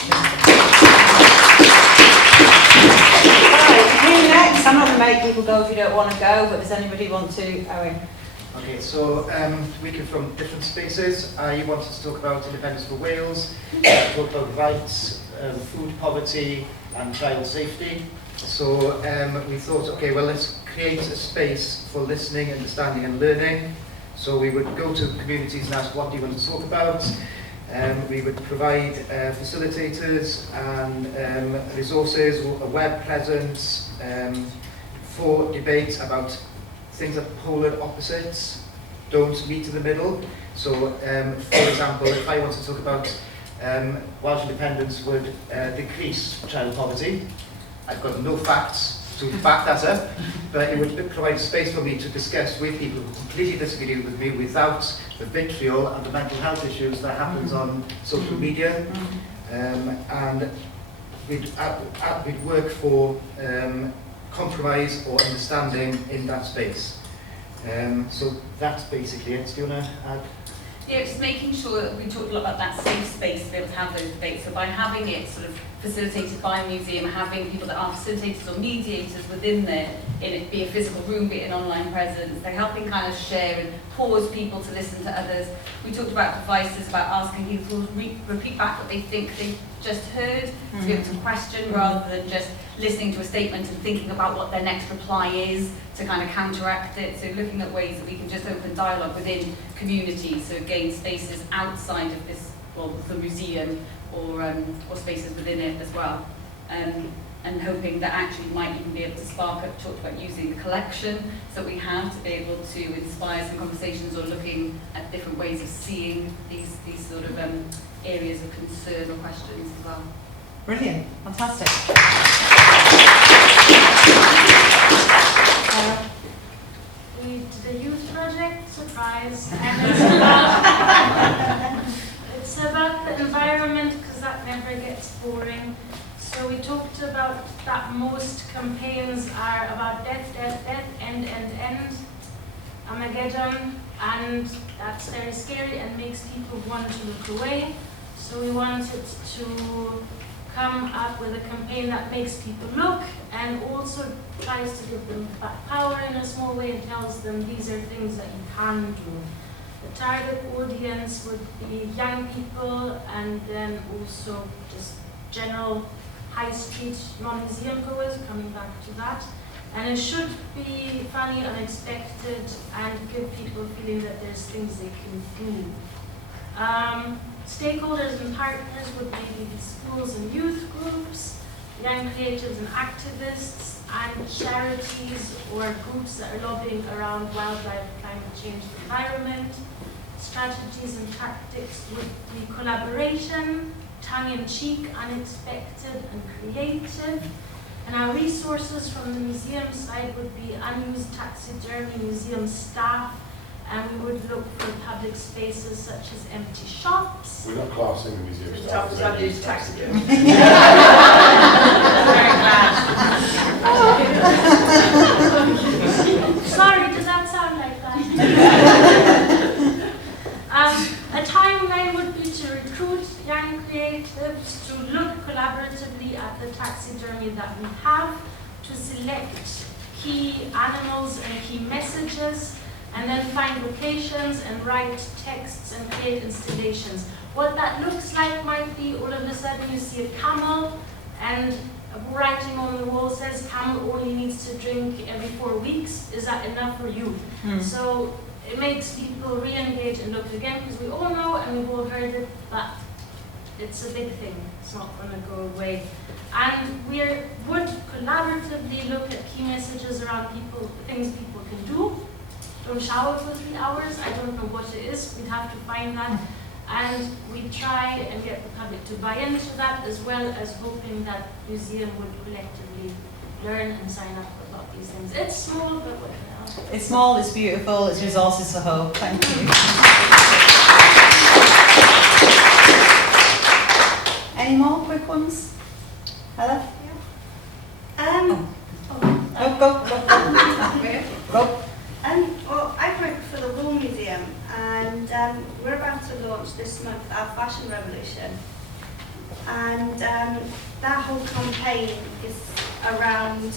Right, who next? I'm not going to make people go if you don't want to go, but does anybody want to? Owen. Okay, so we come from different spaces. You wanted to talk about Independence for Wales, talk about rights, food poverty and child safety. So we thought, okay, well, let's create a space for listening, understanding and learning. So we would go to communities and ask, what do you want to talk about? We would provide facilitators and resources, a web presence for debate about things that polar opposites don't meet in the middle. So, for example, if I want to talk about Welsh independence would decrease child poverty, I've got no facts to back that up, but it would provide space for me to discuss with people who completely disagree with me without the vitriol and the mental health issues that happens on social media. And we'd work for compromise or understanding in that space. So that's basically it. Do you want to add? Yeah, just making sure that we talked a lot about that safe space to be able to have those debates. So by having it sort of facilitated by a museum, having people that are facilitators or mediators within there, in it be a physical room, be it an online presence, they're helping kind of share and pause people to listen to others. We talked about devices, about asking people to repeat back what they think they just heard, to be able to question rather than just listening to a statement and thinking about what their next reply is to kind of counteract it. So looking at ways that we can just open dialogue within communities, so again spaces outside of this, well, the museum or spaces within it as well. And hoping that actually might even be able to spark up, talked about using the collection that we have to be able to inspire some conversations or looking at different ways of seeing these sort of areas of concern or questions as well. Brilliant, fantastic. We did a youth project, surprise, and it's about the environment because that never gets boring. So we talked about that most campaigns are about death, death, death, end, Amgueddfa, and that's very scary and makes people want to look away. So we wanted to come up with a campaign that makes people look and also tries to give them back power in a small way and tells them these are things that you can do. The target audience would be young people and then also just general high street non-museum goers, coming back to that. And it should be funny, unexpected, and give people a feeling that there's things they can do. Stakeholders and partners would maybe be schools and youth groups, young creatives and activists, and charities or groups that are lobbying around wildlife, climate change, and environment. Strategies and tactics would be collaboration, tongue-in-cheek, unexpected, and creative. And our resources from the museum side would be unused taxidermy museum staff, and we would look for public spaces such as empty shops. We're not classing the museum staff as unused taxidermy. Very glad. Sorry, does that sound like that? A timeline would be to recruit young creatives, to look collaboratively at the taxidermy that we have, to select key animals and key messages, and then find locations and write texts and create installations. What that looks like might be all of a sudden you see a camel and writing on the wall says camel only needs to drink every 4 weeks. Is that enough for you? So it makes people re-engage and look again, because we all know and we've all heard it, but it's a big thing. It's not going to go away. And we would collaboratively look at key messages around people, things people can do. Don't shower for 3 hours. I don't know what it is. We'd have to find that. And we try and get the public to buy into that, as well as hoping that the museum would collectively learn and sign up about these things. It's small, but what can I help? It's small, it's beautiful, it's resources for hope. Thank you. Any more quick ones? Heather? Go. Well, I work for the Wool Museum, and we're about to launch this month our fashion revolution. And that whole campaign is around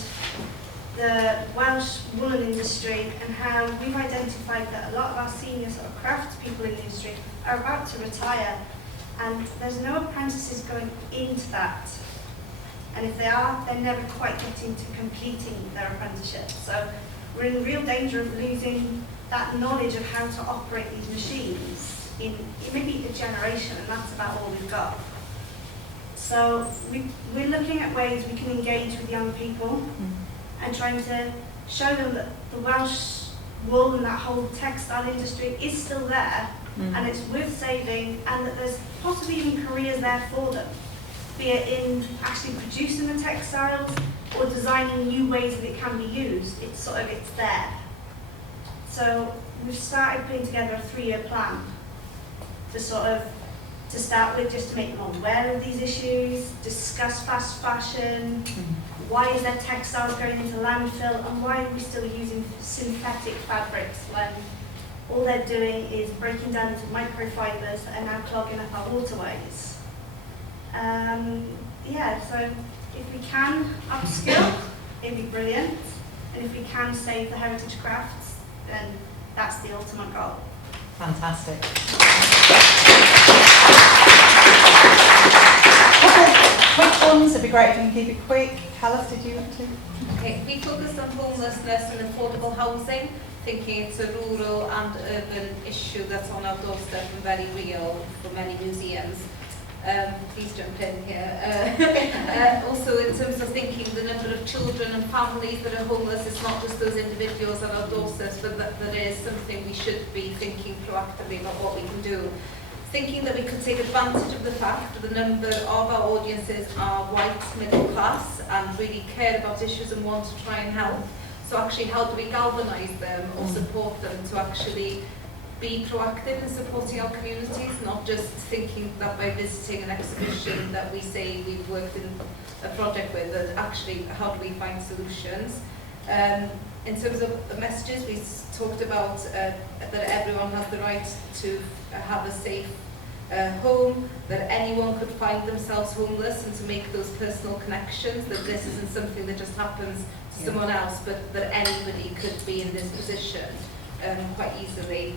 the Welsh woolen industry and how we've identified that a lot of our senior sort of crafts people in the industry are about to retire, and there's no apprentices going into that. And if they are, they're never quite getting to completing their apprenticeship. So we're in real danger of losing that knowledge of how to operate these machines in maybe a generation, and that's about all we've got. So we're looking at ways we can engage with young people and trying to show them that the Welsh wool and that whole textile industry is still there and it's worth saving, and that there's possibly even careers there for them, be it in actually producing the textiles or designing new ways that it can be used. It's there. So we've started putting together a 3-year plan to start with, just to make them aware of these issues, discuss fast fashion, why is there textiles going into landfill, and why are we still using synthetic fabrics when all they're doing is breaking down into microfibres that are now clogging up our waterways. Yeah, so if we can upskill, it'd be brilliant. And if we can save the heritage crafts, then that's the ultimate goal. Fantastic. Quick ones, it'd be great if you can keep it quick. Alice, did you want to? Okay, we focused on homelessness and affordable housing, thinking it's a rural and urban issue that's on our doorstep and very real for many museums. Please jump in here. Also, in terms of thinking the number of children and families that are homeless, it's not just those individuals at our doorsteps, but that is something we should be thinking proactively about what we can do. Thinking that we could take advantage of the fact that the number of our audiences are white, middle class, and really care about issues and want to try and help. So actually, how do we galvanise them or support them to actually be proactive in supporting our communities, not just thinking that by visiting an exhibition that we say we've worked in a project with, but actually how do we find solutions. In terms of the messages, we talked about that everyone has the right to have a safe home, that anyone could find themselves homeless, and to make those personal connections, that this isn't something that just happens to someone else, but that anybody could be in this position quite easily.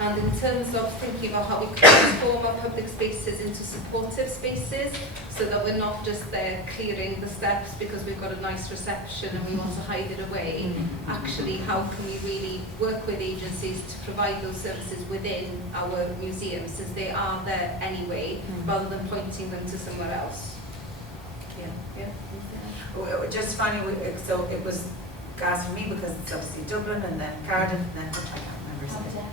And in terms of thinking about how we can transform our public spaces into supportive spaces, so that we're not just there clearing the steps because we've got a nice reception and we want to hide it away. Actually, how can we really work with agencies to provide those services within our museums, since they are there anyway, rather than pointing them to somewhere else? Just finally, so it was gas for me because it's obviously Dublin and then Cardiff and then I can't remember.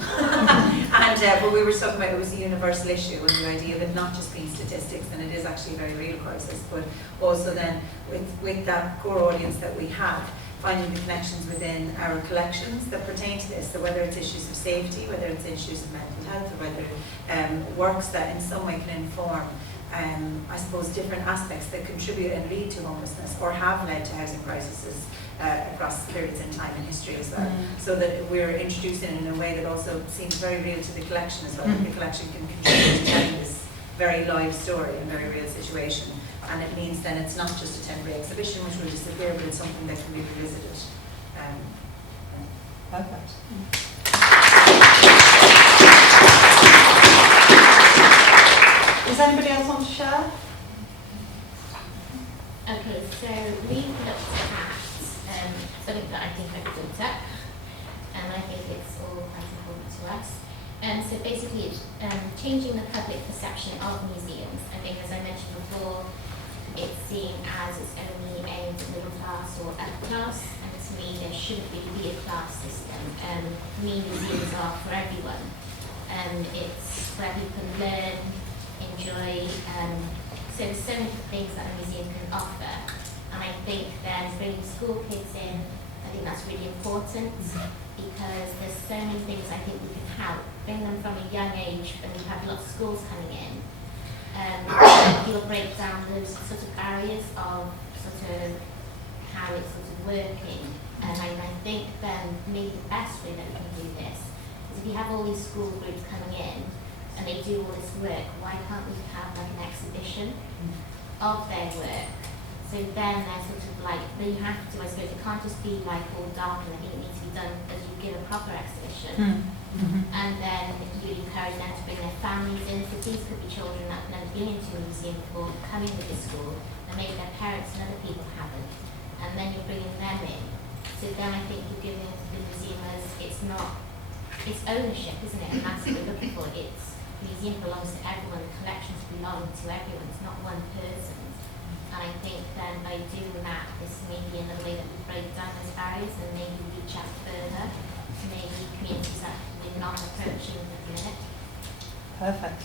And but we were talking about it was a universal issue, and the idea of it not just being statistics, and it is actually a very real crisis, but also then with that core audience that we have, finding the connections within our collections that pertain to this. So whether it's issues of safety, whether it's issues of mental health, or whether works that in some way can inform I suppose different aspects that contribute and lead to homelessness or have led to housing crises across periods in time in history as well. So that we're introducing it in a way that also seems very real to the collection as well. The collection can contribute to telling this very live story and very real situation. And it means then it's not just a temporary exhibition which will disappear, but it's something that can be revisited. Perfect. Does anybody else want to share? Okay, so we looked at something that I think I've built up, and I think it's all quite important to us. So basically, it's changing the public perception of museums. I think, as I mentioned before, it's seen as it's only aimed at middle class or upper class, and to me there shouldn't really be a class system. To me, museums are for everyone. It's where people can learn, enjoy, so there's so many things that a museum can offer, and I think then bringing school kids in, I think that's really important, because there's so many things I think we can help, bring them from a young age, and we have lots of schools coming in. You'll break down those sort of barriers of sort of how it's sort of working, and I think then maybe the best way that we can do this is if you have all these school groups coming in, and they do all this work, why can't we have like an exhibition of their work? So then they're sort of like, then you have to, I suppose, it can't just be like all dark, and I think it needs to be done as you give a proper exhibition. And then you encourage them to bring their families in, so these could be children that have never been into a museum before, coming to this school, and maybe their parents and other people haven't. And then you're bringing them in. So then I think you're giving the museum as, it's not, it's ownership, isn't it? And that's what we're looking for. It's, the museum belongs to everyone, the collections belong to everyone, it's not one person's. And I think then by doing that, this may be another way that we break down those barriers and maybe reach out further to maybe communities that we're not approaching at the minute. Perfect.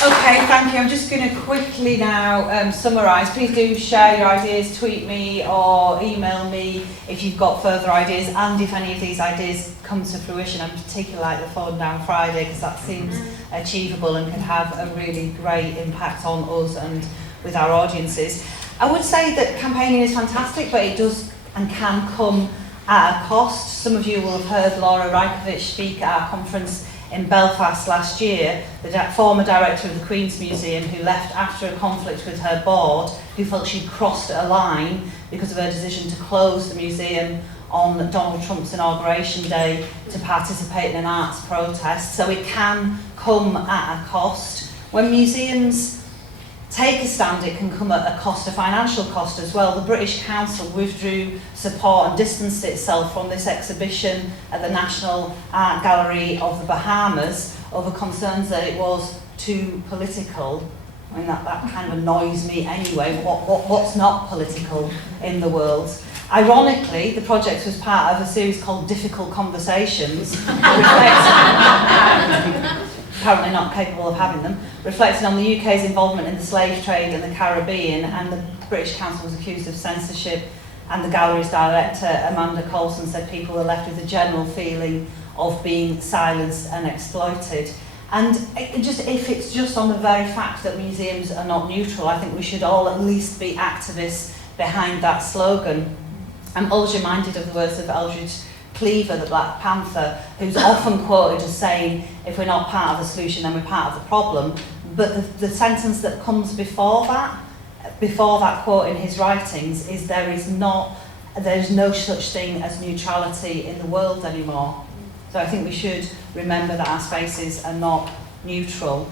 Okay, thank you. I'm just going to quickly now summarise. Please do share your ideas, tweet me or email me if you've got further ideas, and if any of these ideas come to fruition. I'm particularly like the Fall Down Friday, because that seems achievable and can have a really great impact on us and with our audiences. I would say that campaigning is fantastic, but it does and can come at a cost. Some of you will have heard Laura Rajkovic speak at our conference in Belfast last year, the former director of the Queen's Museum, who left after a conflict with her board, who felt she'd crossed a line because of her decision to close the museum on Donald Trump's inauguration day to participate in an arts protest. So it can come at a cost. When museums take a stand, it can come at a cost, a financial cost as well. The British Council withdrew support and distanced itself from this exhibition at the National Art Gallery of the Bahamas over concerns that it was too political. I mean, that kind of annoys me anyway. What's not political in the world? Ironically, the project was part of a series called Difficult Conversations, apparently not capable of having them, reflecting on the UK's involvement in the slave trade in the Caribbean, and the British Council was accused of censorship, and the gallery's director, Amanda Colson, said people were left with a general feeling of being silenced and exploited. And if it's just on the very fact that museums are not neutral, I think we should all at least be activists behind that slogan. I'm always reminded of the words of Eldridge Cleaver, the Black Panther, who's often quoted as saying, if we're not part of the solution, then we're part of the problem. But the sentence that comes before that quote in his writings is there's no such thing as neutrality in the world anymore. So I think we should remember that our spaces are not neutral.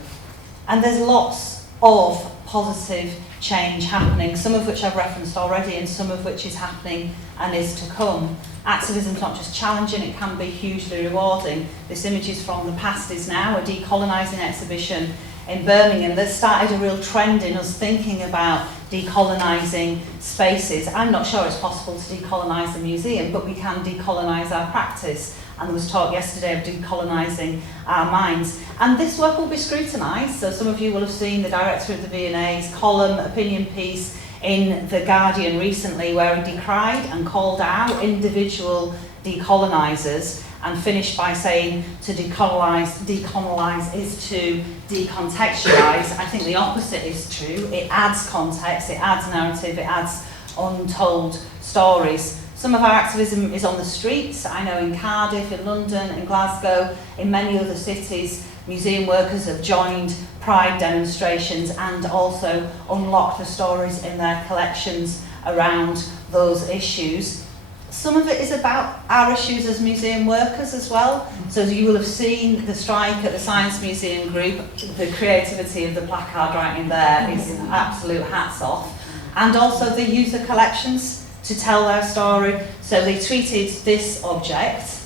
And there's lots of positive change happening, some of which I've referenced already and some of which is happening and is to come. Activism is not just challenging, it can be hugely rewarding. This image is from The Past Is Now, a decolonising exhibition in Birmingham that started a real trend in us thinking about decolonising spaces. I'm not sure it's possible to decolonise the museum, but we can decolonise our practice. And there was talk yesterday of decolonising our minds. And this work will be scrutinised, so some of you will have seen the director of the V&A's column, opinion piece in The Guardian recently, where he decried and called out individual decolonisers and finished by saying to decolonise is to decontextualise. I think the opposite is true. It adds context, it adds narrative, it adds untold stories. Some of our activism is on the streets. I know in Cardiff, in London, in Glasgow, in many other cities, museum workers have joined pride demonstrations and also unlocked the stories in their collections around those issues. Some of it is about our issues as museum workers as well. So as you will have seen the strike at the Science Museum Group, the creativity of the placard writing there is absolute hats off. And also the user collections to tell their story. So they tweeted this object,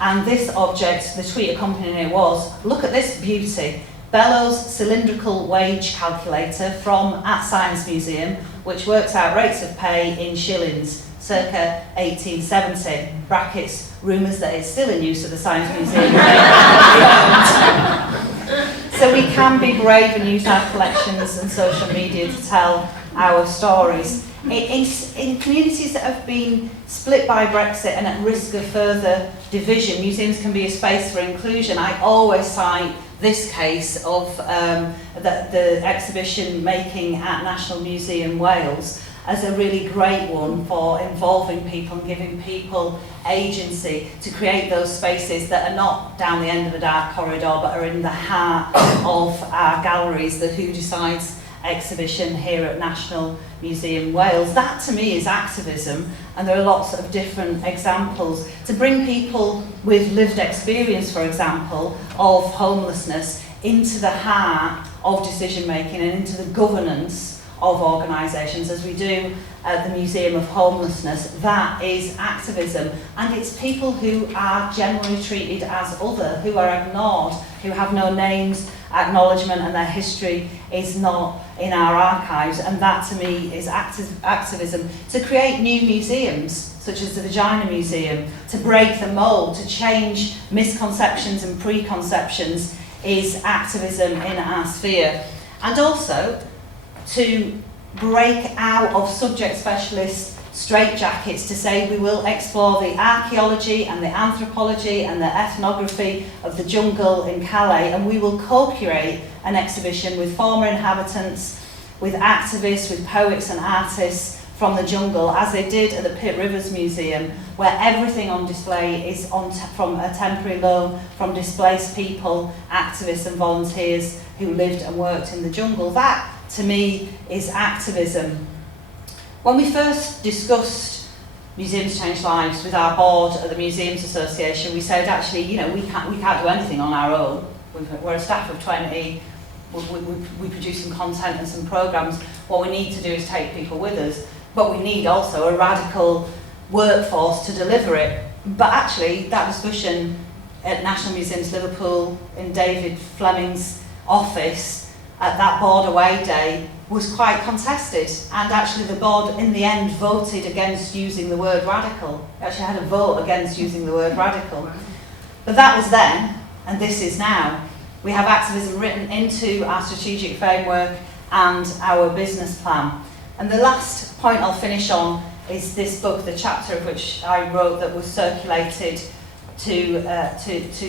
and this object, the tweet accompanying it was, look at this beauty, Bellows cylindrical wage calculator from at Science Museum, which works out rates of pay in shillings, circa 1870, brackets, rumours that it's still in use at the Science Museum. So we can be brave and use our collections and social media to tell our stories. In communities that have been split by Brexit and at risk of further division, museums can be a space for inclusion. I always cite this case of the exhibition making at National Museum Wales as a really great one for involving people and giving people agency to create those spaces that are not down the end of a dark corridor but are in the heart of our galleries, the Who Decides exhibition here at National Museum Wales. That to me is activism, and there are lots of different examples. To bring people with lived experience, for example, of homelessness into the heart of decision making and into the governance of organisations, as we do at the Museum of Homelessness, that is activism. And it's people who are generally treated as other, who are ignored, who have no names, acknowledgement, and their history is not in our archives. And that to me is activism. To create new museums, such as the Vagina Museum, to break the mould, to change misconceptions and preconceptions is activism in our sphere. And also to break out of subject specialist straitjackets, to say we will explore the archaeology and the anthropology and the ethnography of the jungle in Calais, and we will co-curate an exhibition with former inhabitants, with activists, with poets and artists from the jungle, as they did at the Pitt Rivers Museum, where everything on display is from a temporary loan from displaced people, activists and volunteers who lived and worked in the jungle. That, to me, is activism. When we first discussed Museums Change Lives with our board at the Museums Association, we said, actually, you know, we can't do anything on our own. We're a staff of 20, we produce some content and some programmes. What we need to do is take people with us, but we need also a radical workforce to deliver it. But actually, that discussion at National Museums Liverpool, in David Fleming's office, at that board away day, was quite contested, and actually the board in the end voted against using the word radical. They actually had a vote against using the word radical. But that was then, and this is now. We have activism written into our strategic framework and our business plan. And the last point I'll finish on is this book, the chapter of which I wrote, that was circulated to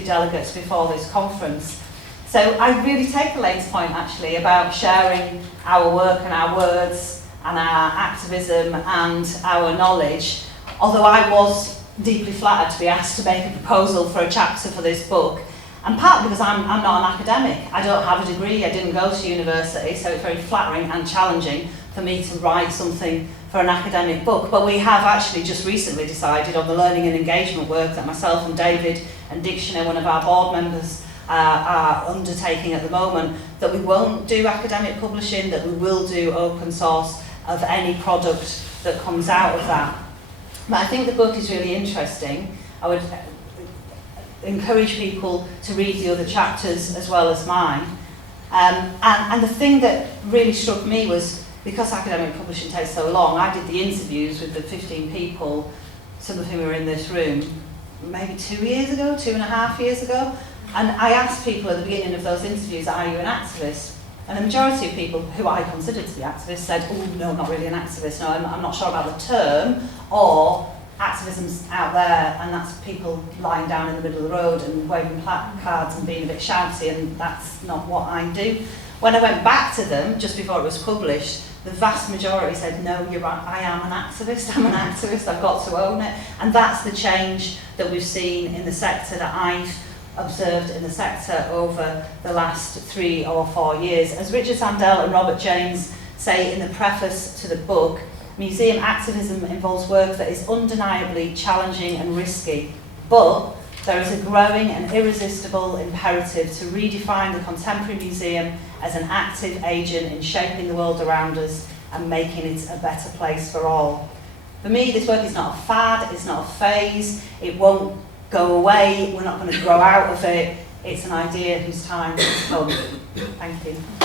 delegates before this conference. So I really take Elaine's point, actually, about sharing our work and our words and our activism and our knowledge, although I was deeply flattered to be asked to make a proposal for a chapter for this book, and partly because I'm not an academic. I don't have a degree, I didn't go to university, so it's very flattering and challenging for me to write something for an academic book. But we have actually just recently decided on the learning and engagement work that myself and David and Dictionary, one of our board members, are undertaking at the moment, that we won't do academic publishing, that we will do open source of any product that comes out of that. But I think the book is really interesting. I would encourage people to read the other chapters as well as mine. And the thing that really struck me was, because academic publishing takes so long, I did the interviews with the 15 people, some of whom are in this room, maybe 2 years ago, 2.5 years ago. And I asked people at the beginning of those interviews, are you an activist? And the majority of people who I considered to be activists said, oh, no, not really an activist. No, I'm not sure about the term, or activism's out there, and that's people lying down in the middle of the road and waving placards and being a bit shouty, and that's not what I do. When I went back to them, just before it was published, the vast majority said, no, you're right, I am an activist, I'm an activist, I've got to own it. And that's the change that we've seen in the sector, that I've observed in the sector over the last 3 or 4 years. As Richard Sandel and Robert James say in the preface to the book, museum activism involves work that is undeniably challenging and risky, but there is a growing and irresistible imperative to redefine the contemporary museum as an active agent in shaping the world around us and making it a better place for all. For me, this work is not a fad, it's not a phase, it won't go away, we're not going to grow out of it. It's an idea whose time has come. Thank you.